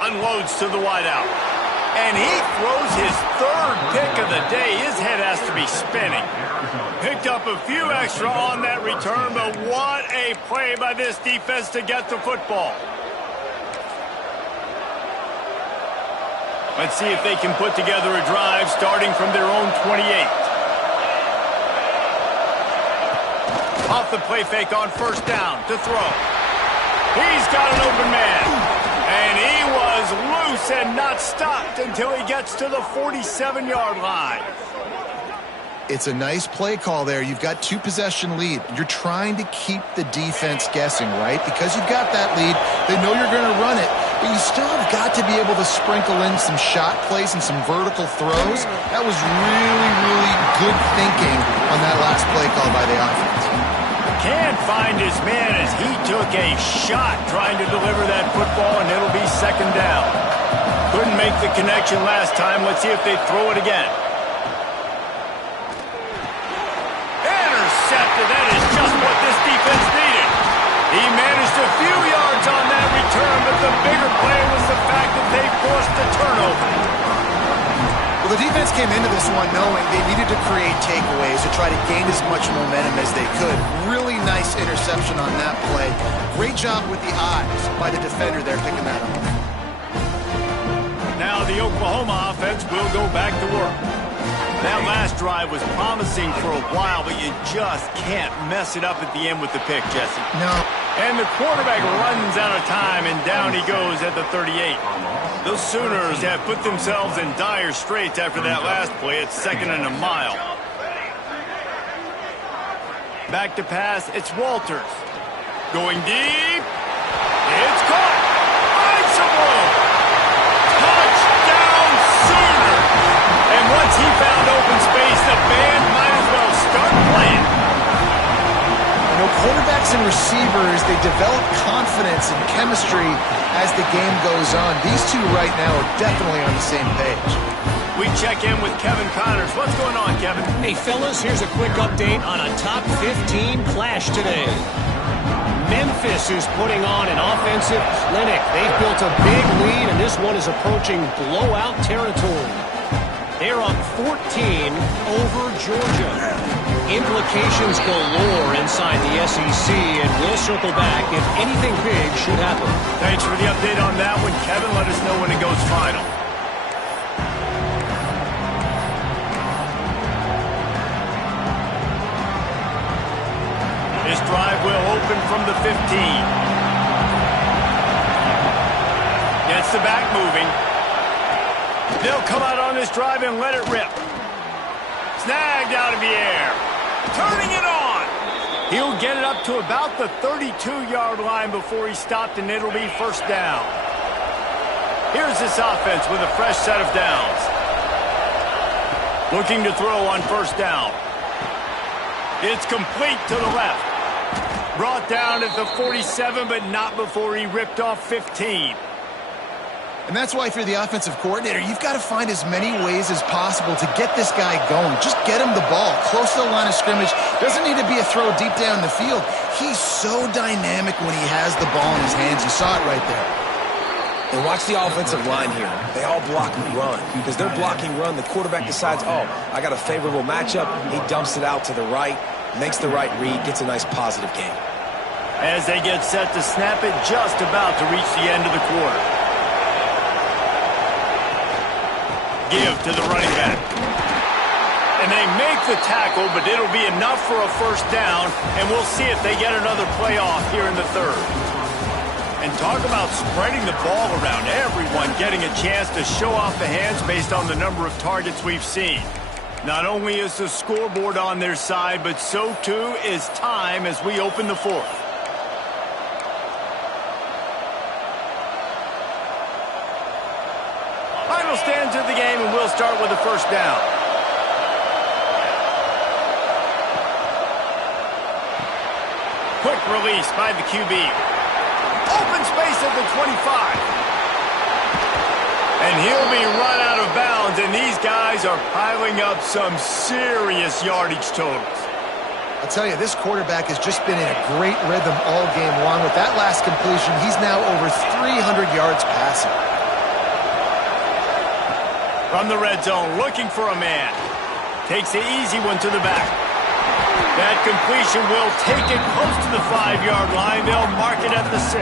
Unloads to the wideout. And he throws his third pick of the day. His head has to be spinning. Picked up a few extra on that return, but what a play by this defense to get the football. Let's see if they can put together a drive starting from their own 28. Off the play fake on first down to throw. He's got an open man. And he was loose and not stopped until he gets to the 47-yard line. It's a nice play call there. You've got 2-possession lead. You're trying to keep the defense guessing, right? Because you've got that lead, they know you're going to run it, but you still have got to be able to sprinkle in some shot plays and some vertical throws. That was really, really good thinking on that last play call by the offense. Can't find his man as he took a shot trying to deliver that football, and it'll be second down. Couldn't make the connection last time. Let's see if they throw it again. That is just what this defense needed. He managed a few yards on that return, but the bigger play was the fact that they forced a turnover. Well, the defense came into this one knowing they needed to create takeaways to try to gain as much momentum as they could. Really nice interception on that play. Great job with the eyes by the defender there picking that up. Now the Oklahoma offense will go back to work. That last drive was promising for a while, but you just can't mess it up at the end with the pick, Jesse. No. And the quarterback runs out of time, and down he goes at the 38. Those Sooners have put themselves in dire straits after that last play. It's second and a mile. Back to pass, it's Walters. Going deep. It's caught. Finds some room. Touchdown Sooner. And once he found open space, the band might as well start playing. You know, quarterbacks and receivers, they develop confidence and chemistry as the game goes on. These two right now are definitely on the same page. We check in with Kevin Connors. What's going on, Kevin? Hey, fellas, here's a quick update on a top 15 clash today. Memphis is putting on an offensive clinic. They've built a big lead, and this one is approaching blowout territory. They're up 14 over Georgia. Implications galore inside the SEC, and we'll circle back if anything big should happen. Thanks for the update on that one, Kevin. Let us know when it goes final. This drive will open from the 15. Gets the back moving. They'll come out on this drive and let it rip. Snagged out of the air. Turning it on. He'll get it up to about the 32-yard line before he stopped, and it'll be first down. Here's this offense with a fresh set of downs. Looking to throw on first down. It's complete to the left. Brought down at the 47, but not before he ripped off 15. And that's why if you're the offensive coordinator, you've got to find as many ways as possible to get this guy going. Just get him the ball close to the line of scrimmage. Doesn't need to be a throw deep down the field. He's so dynamic when he has the ball in his hands. You saw it right there. And watch the offensive line here. They all block run. Because they're blocking run, the quarterback decides, oh, I got a favorable matchup. He dumps it out to the right, makes the right read, gets a nice positive gain. As they get set to snap it, just about to reach the end of the quarter. Give to the running back. And they make the tackle, but it'll be enough for a first down, and we'll see if they get another play off here in the third. And talk about spreading the ball around, everyone getting a chance to show off the hands based on the number of targets we've seen. Not only is the scoreboard on their side, but so too is time as we open the fourth. Final stands of the game, and we'll start with a first down. Quick release by the QB. Open space at the 25. And he'll be run out of bounds, and these guys are piling up some serious yardage totals. I'll tell you, this quarterback has just been in a great rhythm all game long. With that last completion, he's now over 300 yards passing. From the red zone, looking for a man. Takes the easy one to the back. That completion will take it close to the 5-yard line. They'll mark it at the 6.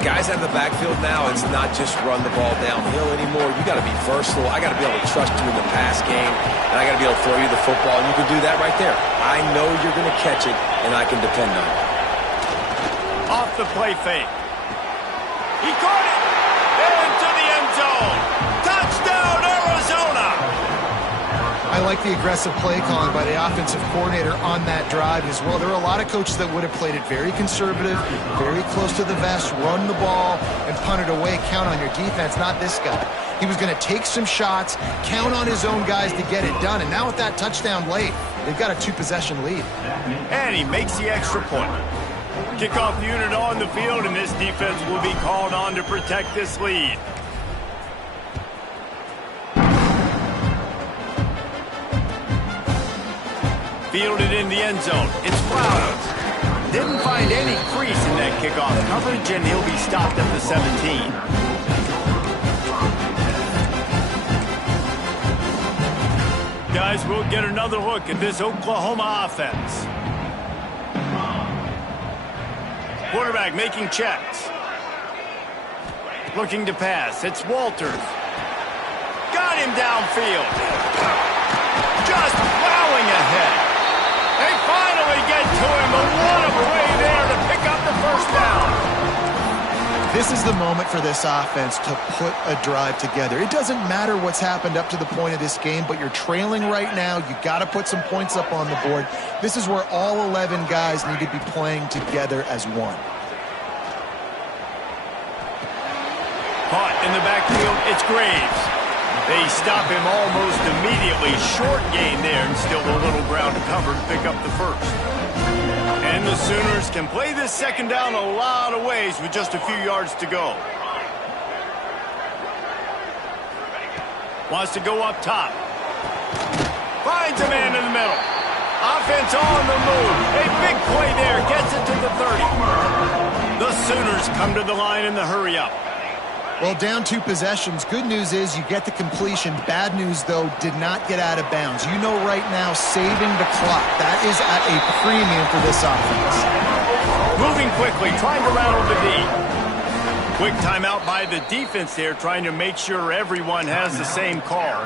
Guys out of the backfield now, it's not just run the ball downhill anymore. You got to be versatile. I got to be able to trust you in the pass game, and I got to be able to throw you the football, and you can do that right there. I know you're going to catch it, and I can depend on it. Off the play fake. He caught it! Into the end zone! Touchdown, Arizona! I like the aggressive play calling by the offensive coordinator on that drive as well. There are a lot of coaches that would have played it very conservative, very close to the vest, run the ball, and punt it away. Count on your defense, not this guy. He was going to take some shots, count on his own guys to get it done. And now with that touchdown late, they've got a 2-possession lead. And he makes the extra point. Kickoff unit on the field, and this defense will be called on to protect this lead. Fielded in the end zone. It's Flowers. Didn't find any crease in that kickoff coverage, and he'll be stopped at the 17. Guys, we'll get another look at this Oklahoma offense. Quarterback making checks. Looking to pass. It's Walters. Got him downfield. Just plowing ahead. They finally get to him, but what a play there to pick up the first down. This is the moment for this offense to put a drive together. It doesn't matter what's happened up to the point of this game, but you're trailing right now. You got to put some points up on the board. This is where all 11 guys need to be playing together as one. Caught in the backfield, it's Graves. They stop him almost immediately. Short gain there, and still a little ground to cover to pick up the first. And the Sooners can play this second down a lot of ways with just a few yards to go. Wants to go up top. Finds a man in the middle. Offense on the move. A big play there. Gets it to the 30. The Sooners come to the line in the hurry-up. Well, down 2 possessions. Good news is you get the completion. Bad news, though, did not get out of bounds. You know right now, saving the clock. That is at a premium for this offense. Moving quickly, trying to rattle the D. Quick timeout by the defense there, trying to make sure everyone has the same call.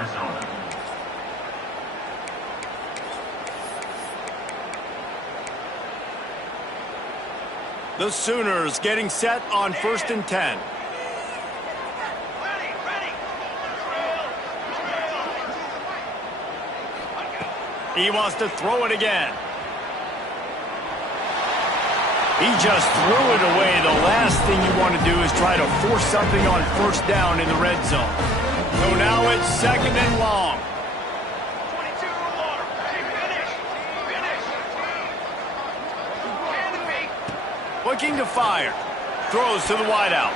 The Sooners getting set on 1st and 10. He wants to throw it again. He just threw it away. The last thing you want to do is try to force something on first down in the red zone. So now it's 2nd and long. 22 or more. Finish. Looking to fire. Throws to the wideout.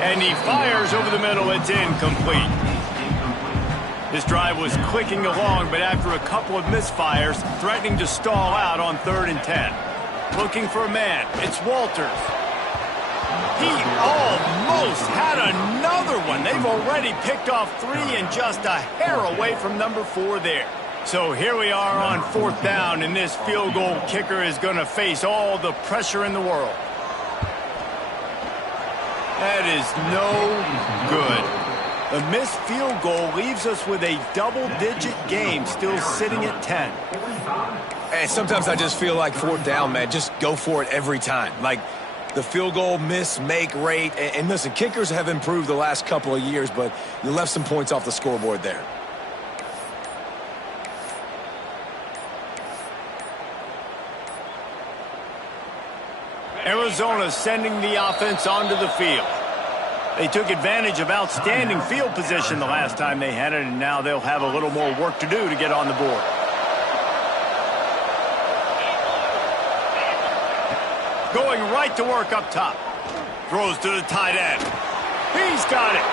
And he fires over the middle. It's incomplete. This drive was clicking along, but after a couple of misfires, threatening to stall out on 3rd and 10. Looking for a man. It's Walters. He almost had another one. They've already picked off 3 and just a hair away from number 4 there. So here we are on 4th down, and this field goal kicker is going to face all the pressure in the world. That is no good. The missed field goal leaves us with a double-digit game still sitting at 10. And sometimes I just feel like 4th down, man, just go for it every time. Like the field goal miss-make rate. And listen, kickers have improved the last couple of years, but you left some points off the scoreboard there. Arizona sending the offense onto the field. They took advantage of outstanding field position the last time they had it, and now they'll have a little more work to do to get on the board. Going right to work up top. Throws to the tight end. He's got it.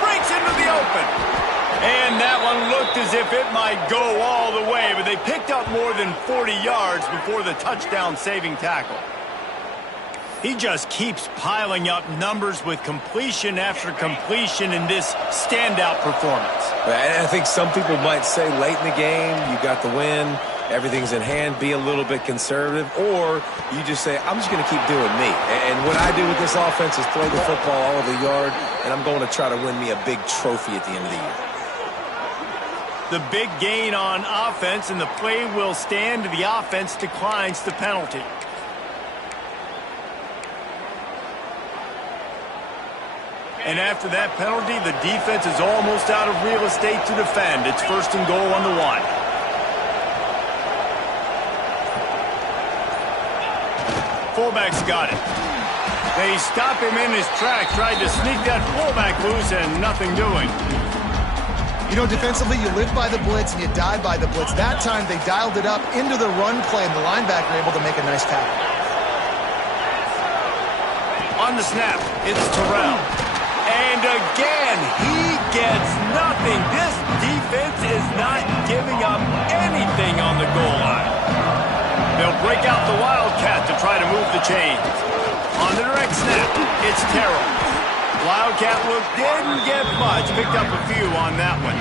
Breaks into the open. And that one looked as if it might go all the way, but they picked up more than 40 yards before the touchdown-saving tackle. He just keeps piling up numbers with completion after completion in this standout performance. I think some people might say late in the game, you got the win, everything's in hand, be a little bit conservative, or you just say, I'm just going to keep doing me. And what I do with this offense is throw the football all over the yard, and I'm going to try to win me a big trophy at the end of the year. The big gain on offense, and the play will stand. The offense declines the penalty. And after that penalty, the defense is almost out of real estate to defend. It's 1st and goal on the 1. Fullback's got it. They stop him in his tracks, tried to sneak that fullback loose, and nothing doing. You know, defensively, you live by the blitz and you die by the blitz. That time, they dialed it up into the run play, and the linebacker able to make a nice tackle. On the snap, it's Terrell. And again, he gets nothing. This defense is not giving up anything on the goal line. They'll break out the Wildcat to try to move the chains. On the direct snap, it's Terrell. Wildcat look didn't get much. Picked up a few on that one.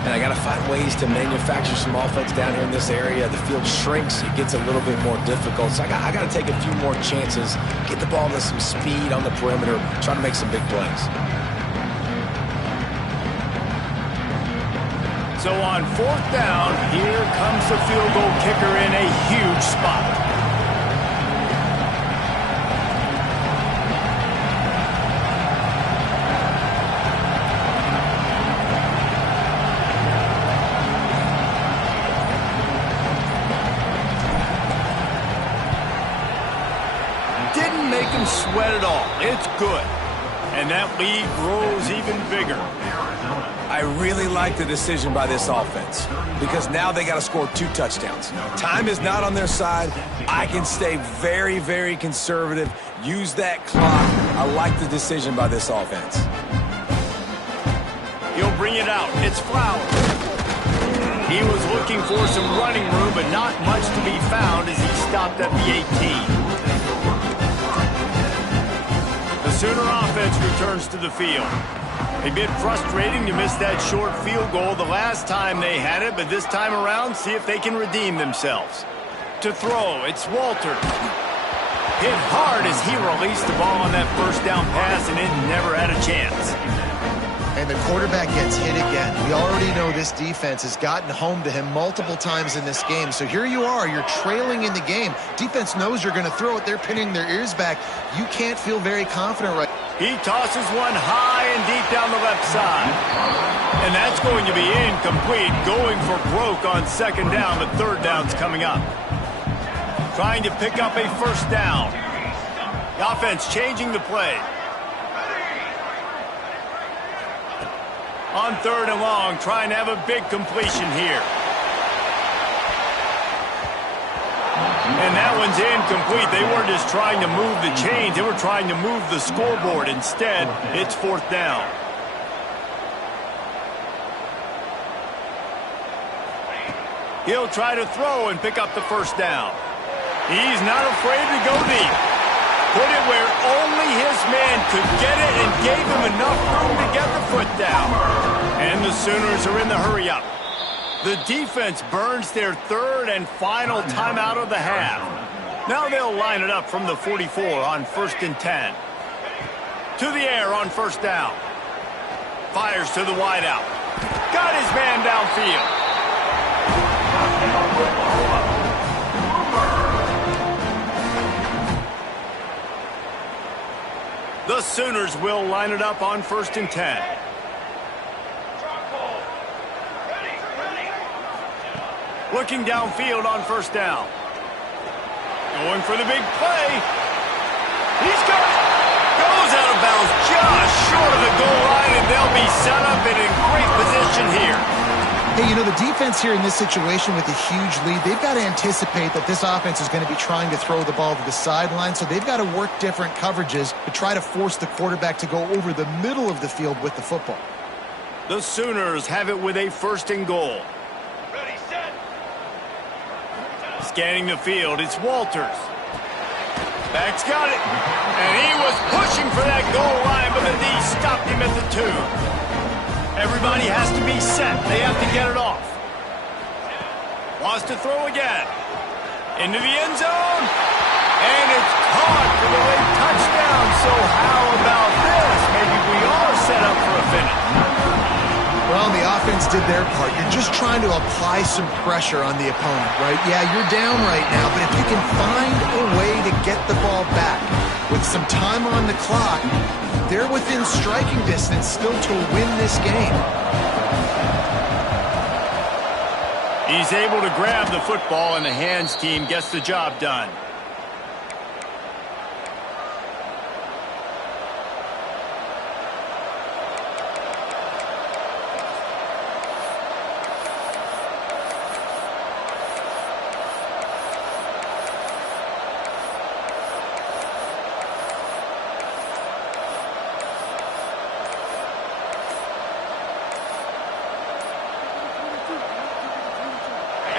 And I got to find ways to manufacture some offense down here in this area. The field shrinks. It gets a little bit more difficult. So I got to take a few more chances, get the ball to some speed on the perimeter, try to make some big plays. So on 4th down, here comes the field goal kicker in a huge spot. Make him sweat it all. It's good. And that lead grows even bigger. I really like the decision by this offense because now they got to score 2 touchdowns. Time is not on their side. I can stay very, very conservative. Use that clock. I like the decision by this offense. He'll bring it out. It's Flowers. He was looking for some running room, but not much to be found as he stopped at the 18. The Sooner offense returns to the field. A bit frustrating to miss that short field goal the last time they had it, but this time around, see if they can redeem themselves. To throw, it's Walters. Hit hard as he released the ball on that first down pass, and it never had a chance. And the quarterback gets hit again. We already know this defense has gotten home to him multiple times in this game. So here you are, you're trailing in the game. Defense knows you're going to throw it. They're pinning their ears back. You can't feel very confident right now. He tosses one high and deep down the left side. And that's going to be incomplete. Going for broke on second down. The third down's coming up. Trying to pick up a first down. The offense changing the play. On third and long, trying to have a big completion here. And that one's incomplete. They weren't just trying to move the chains. They were trying to move the scoreboard. Instead, it's fourth down. He'll try to throw and pick up the first down. He's not afraid to go deep. Put it where only his man could get it and gave him enough room to get the foot down. And the Sooners are in the hurry-up. The defense burns their third and final timeout of the half. Now they'll line it up from the 44 on 1st and 10. To the air on first down. Fires to the wideout. Got his man downfield. The Sooners will line it up on 1st and 10. Looking downfield on first down. Going for the big play. He's got it. Goes out of bounds just short of the goal line, and they'll be set up and in great position here. Hey, you know, the defense here in this situation with a huge lead, they've got to anticipate that this offense is going to be trying to throw the ball to the sideline, so they've got to work different coverages to try to force the quarterback to go over the middle of the field with the football. The Sooners have it with a 1st and goal. Ready, set. Scanning the field, it's Walters. Back's got it. And he was pushing for that goal line, but the D stopped him at the 2. Everybody has to be set. They have to get it off. Wants to throw again. Into the end zone. And it's caught for the late touchdown. So how about this? Maybe we are set up for a finish. Well, the offense did their part. You're just trying to apply some pressure on the opponent, right? Yeah, you're down right now, but if you can find a way to get the ball back with some time on the clock, they're within striking distance still to win this game. He's able to grab the football, and the hands team gets the job done.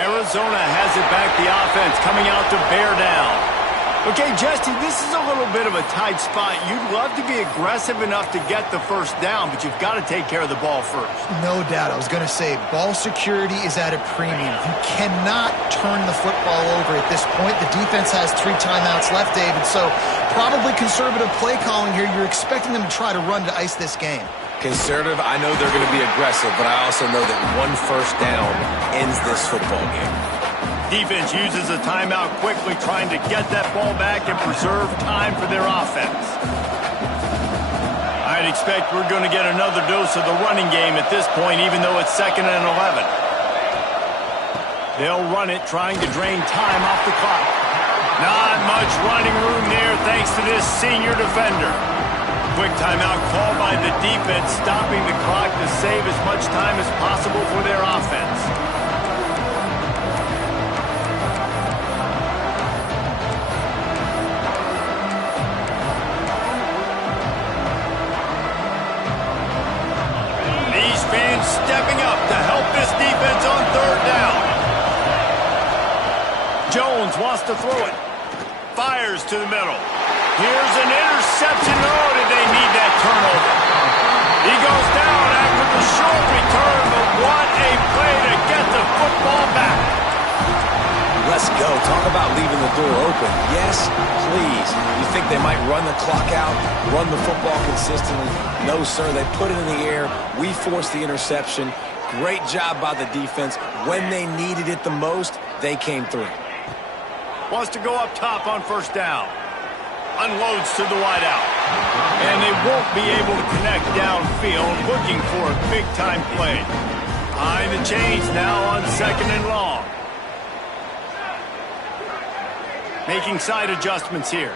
Arizona has it back, the offense coming out to bear down. Okay, Jesse, this is a little bit of a tight spot. You'd love to be aggressive enough to get the first down, but you've got to take care of the ball first. No doubt. I was going to say, ball security is at a premium. You cannot turn the football over at this point. The defense has 3 timeouts left, David, so probably conservative play calling here. You're expecting them to try to run to ice this game. Conservative, I know they're going to be aggressive, but I also know that one first down ends this football game. Defense uses a timeout quickly, trying to get that ball back and preserve time for their offense. I'd expect we're going to get another dose of the running game at this point, even though it's 2nd and 11. They'll run it, trying to drain time off the clock. Not much running room there thanks to this senior defender. Quick timeout called by the defense, stopping the clock to save as much time as possible for their offense. These fans stepping up to help this defense on 3rd down. Jones wants to throw it. Fires to the middle. Here's an interception. Oh, did they need that turnover? He goes down after the short return, but what a play to get the football back. Let's go. Talk about leaving the door open. Yes, please. You think they might run the clock out, run the football consistently? No, sir. They put it in the air. We forced the interception. Great job by the defense. When they needed it the most, they came through. Wants to go up top on first down. Unloads to the wideout. And they won't be able to connect downfield, looking for a big-time play. Behind the chains now on 2nd and long. Making side adjustments here.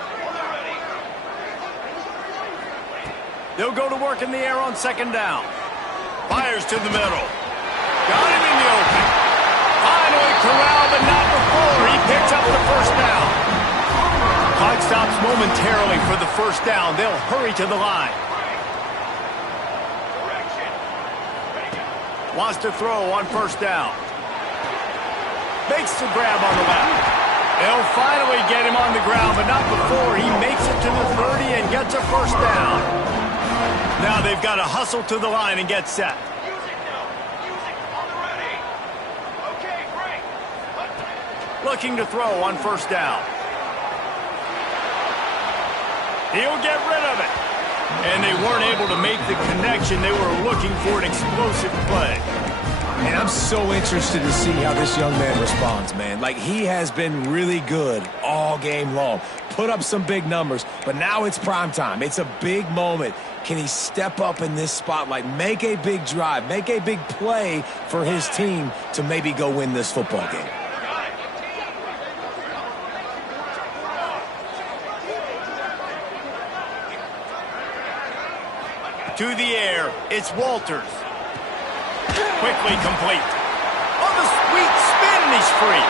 They'll go to work in the air on 2nd down. Fires to the middle. Got him in the open. Finally corralled, but not before. He picks up the first down. Clock stops momentarily for the first down. They'll hurry to the line. Wants to throw on first down. Makes the grab on the left. They'll finally get him on the ground, but not before. He makes it to the 30 and gets a first down. Now they've got to hustle to the line and get set. Looking to throw on first down. He'll get rid of it. And they weren't able to make the connection. They were looking for an explosive play. And I'm so interested to see how this young man responds, man. Like, he has been really good all game long. Put up some big numbers, but now it's prime time. It's a big moment. Can he step up in this spotlight, make a big drive, make a big play for his team to maybe go win this football game? To the air, it's Walters. Quickly complete. On the sweet spin, and he's free.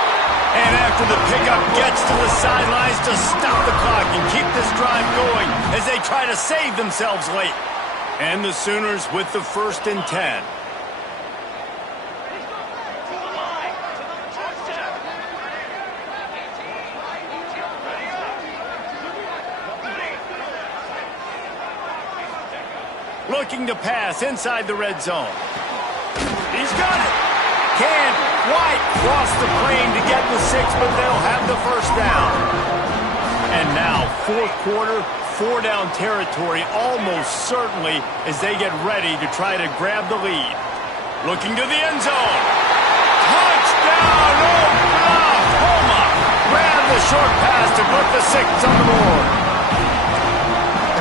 And after the pickup, gets to the sidelines to stop the clock and keep this drive going as they try to save themselves late. And the Sooners with the 1st and 10. Looking to pass inside the red zone. He's got it. Can't quite cross the plane to get the 6, but they'll have the first down. And now, 4th quarter, 4-down territory almost certainly as they get ready to try to grab the lead. Looking to the end zone. Touchdown, Oklahoma! Grab the short pass to put the 6 on the board.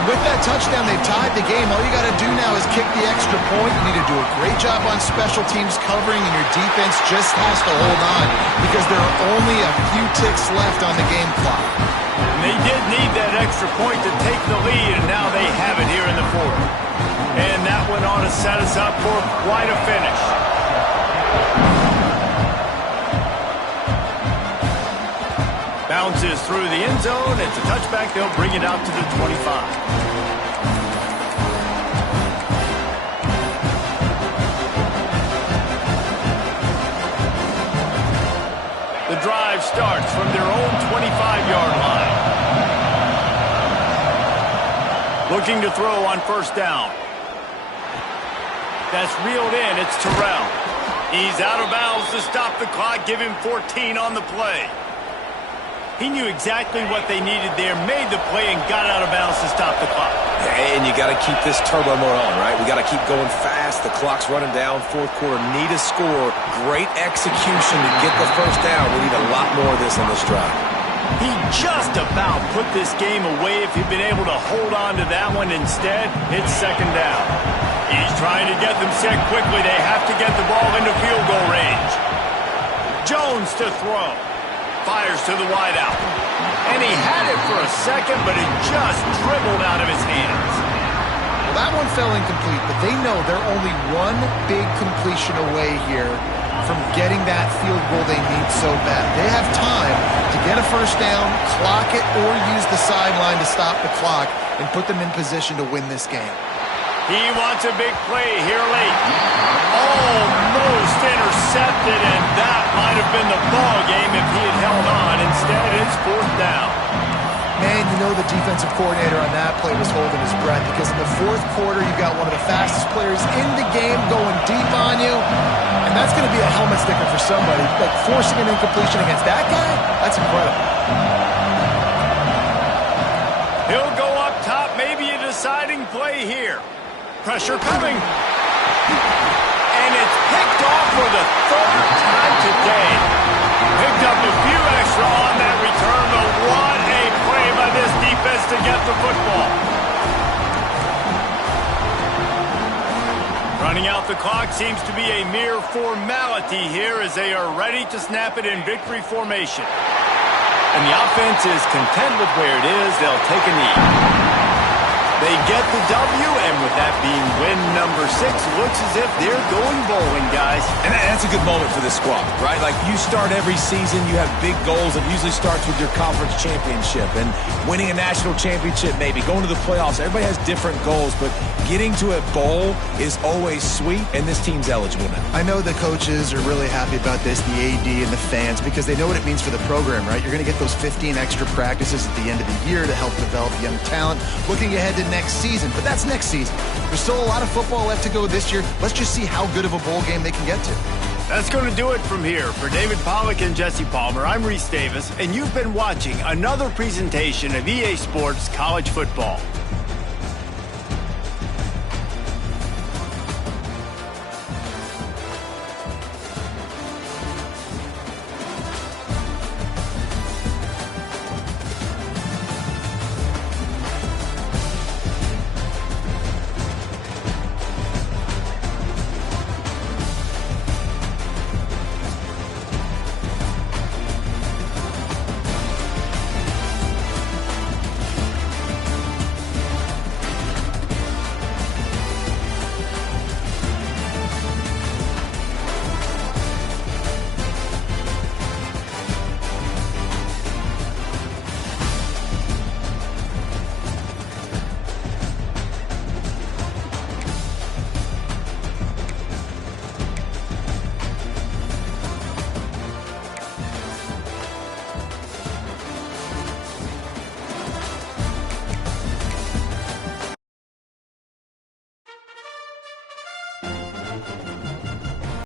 With that touchdown, they've tied the game. All you got to do now is kick the extra point. You need to do a great job on special teams covering, and your defense just has to hold on because there are only a few ticks left on the game clock. And they did need that extra point to take the lead, and now they have it here in the 4th. And that went on to set us up for quite a finish. Bounces through the end zone. It's a touchback. They'll bring it out to the 25. The drive starts from their own 25-yard line. Looking to throw on first down. That's reeled in. It's Terrell. He's out of bounds to stop the clock. Give him 14 on the play. He knew exactly what they needed there, made the play, and got out of bounds to stop the clock. And you got to keep this turbo mode on, right? We got to keep going fast. The clock's running down. 4th quarter, need a score. Great execution to get the first down. We need a lot more of this on this drive. He just about put this game away if he'd been able to hold on to that one. Instead, it's 2nd down. He's trying to get them set quickly. They have to get the ball into field goal range. Jones to throw. Fires to the wideout. And he had it for a second, but it just dribbled out of his hands. Well, that one fell incomplete, but they know they're only one big completion away here from getting that field goal they need so bad. They have time to get a first down, clock it, or use the sideline to stop the clock and put them in position to win this game. He wants a big play here late. Almost intercepted, and that might have been the ball game if he had held on. Instead, it's 4th down. Man, you know, the the defensive coordinator on that play was holding his breath, because in the fourth quarter, you got one of the fastest players in the game going deep on you, and that's going to be a helmet sticker for somebody. Like, forcing an incompletion against that guy, that's incredible. He'll go up top, maybe a deciding play here. Pressure coming. And it's picked off for the third time today. Picked up a few extra on that return, but what a play by this defense to get the football. Running out the clock seems to be a mere formality here as they are ready to snap it in victory formation. And the offense is content with where it is. They'll take a knee. They get the W, and with that being win number 6, looks as if they're going bowling, guys. And that's a good moment for this squad, right? Like, you start every season, you have big goals. It usually starts with your conference championship and winning a national championship, maybe going to the playoffs. Everybody has different goals, but getting to a bowl is always sweet, and this team's eligible now. I know the coaches are really happy about this, the AD and the fans, because they know what it means for the program, right? You're going to get those 15 extra practices at the end of the year to help develop young talent. Looking ahead to next season, but that's next season. There's still a lot of football left to go this year. Let's just see how good of a bowl game they can get to. That's going to do it from here. For David Pollack and Jesse Palmer, I'm Reese Davis, and you've been watching another presentation of EA Sports College Football.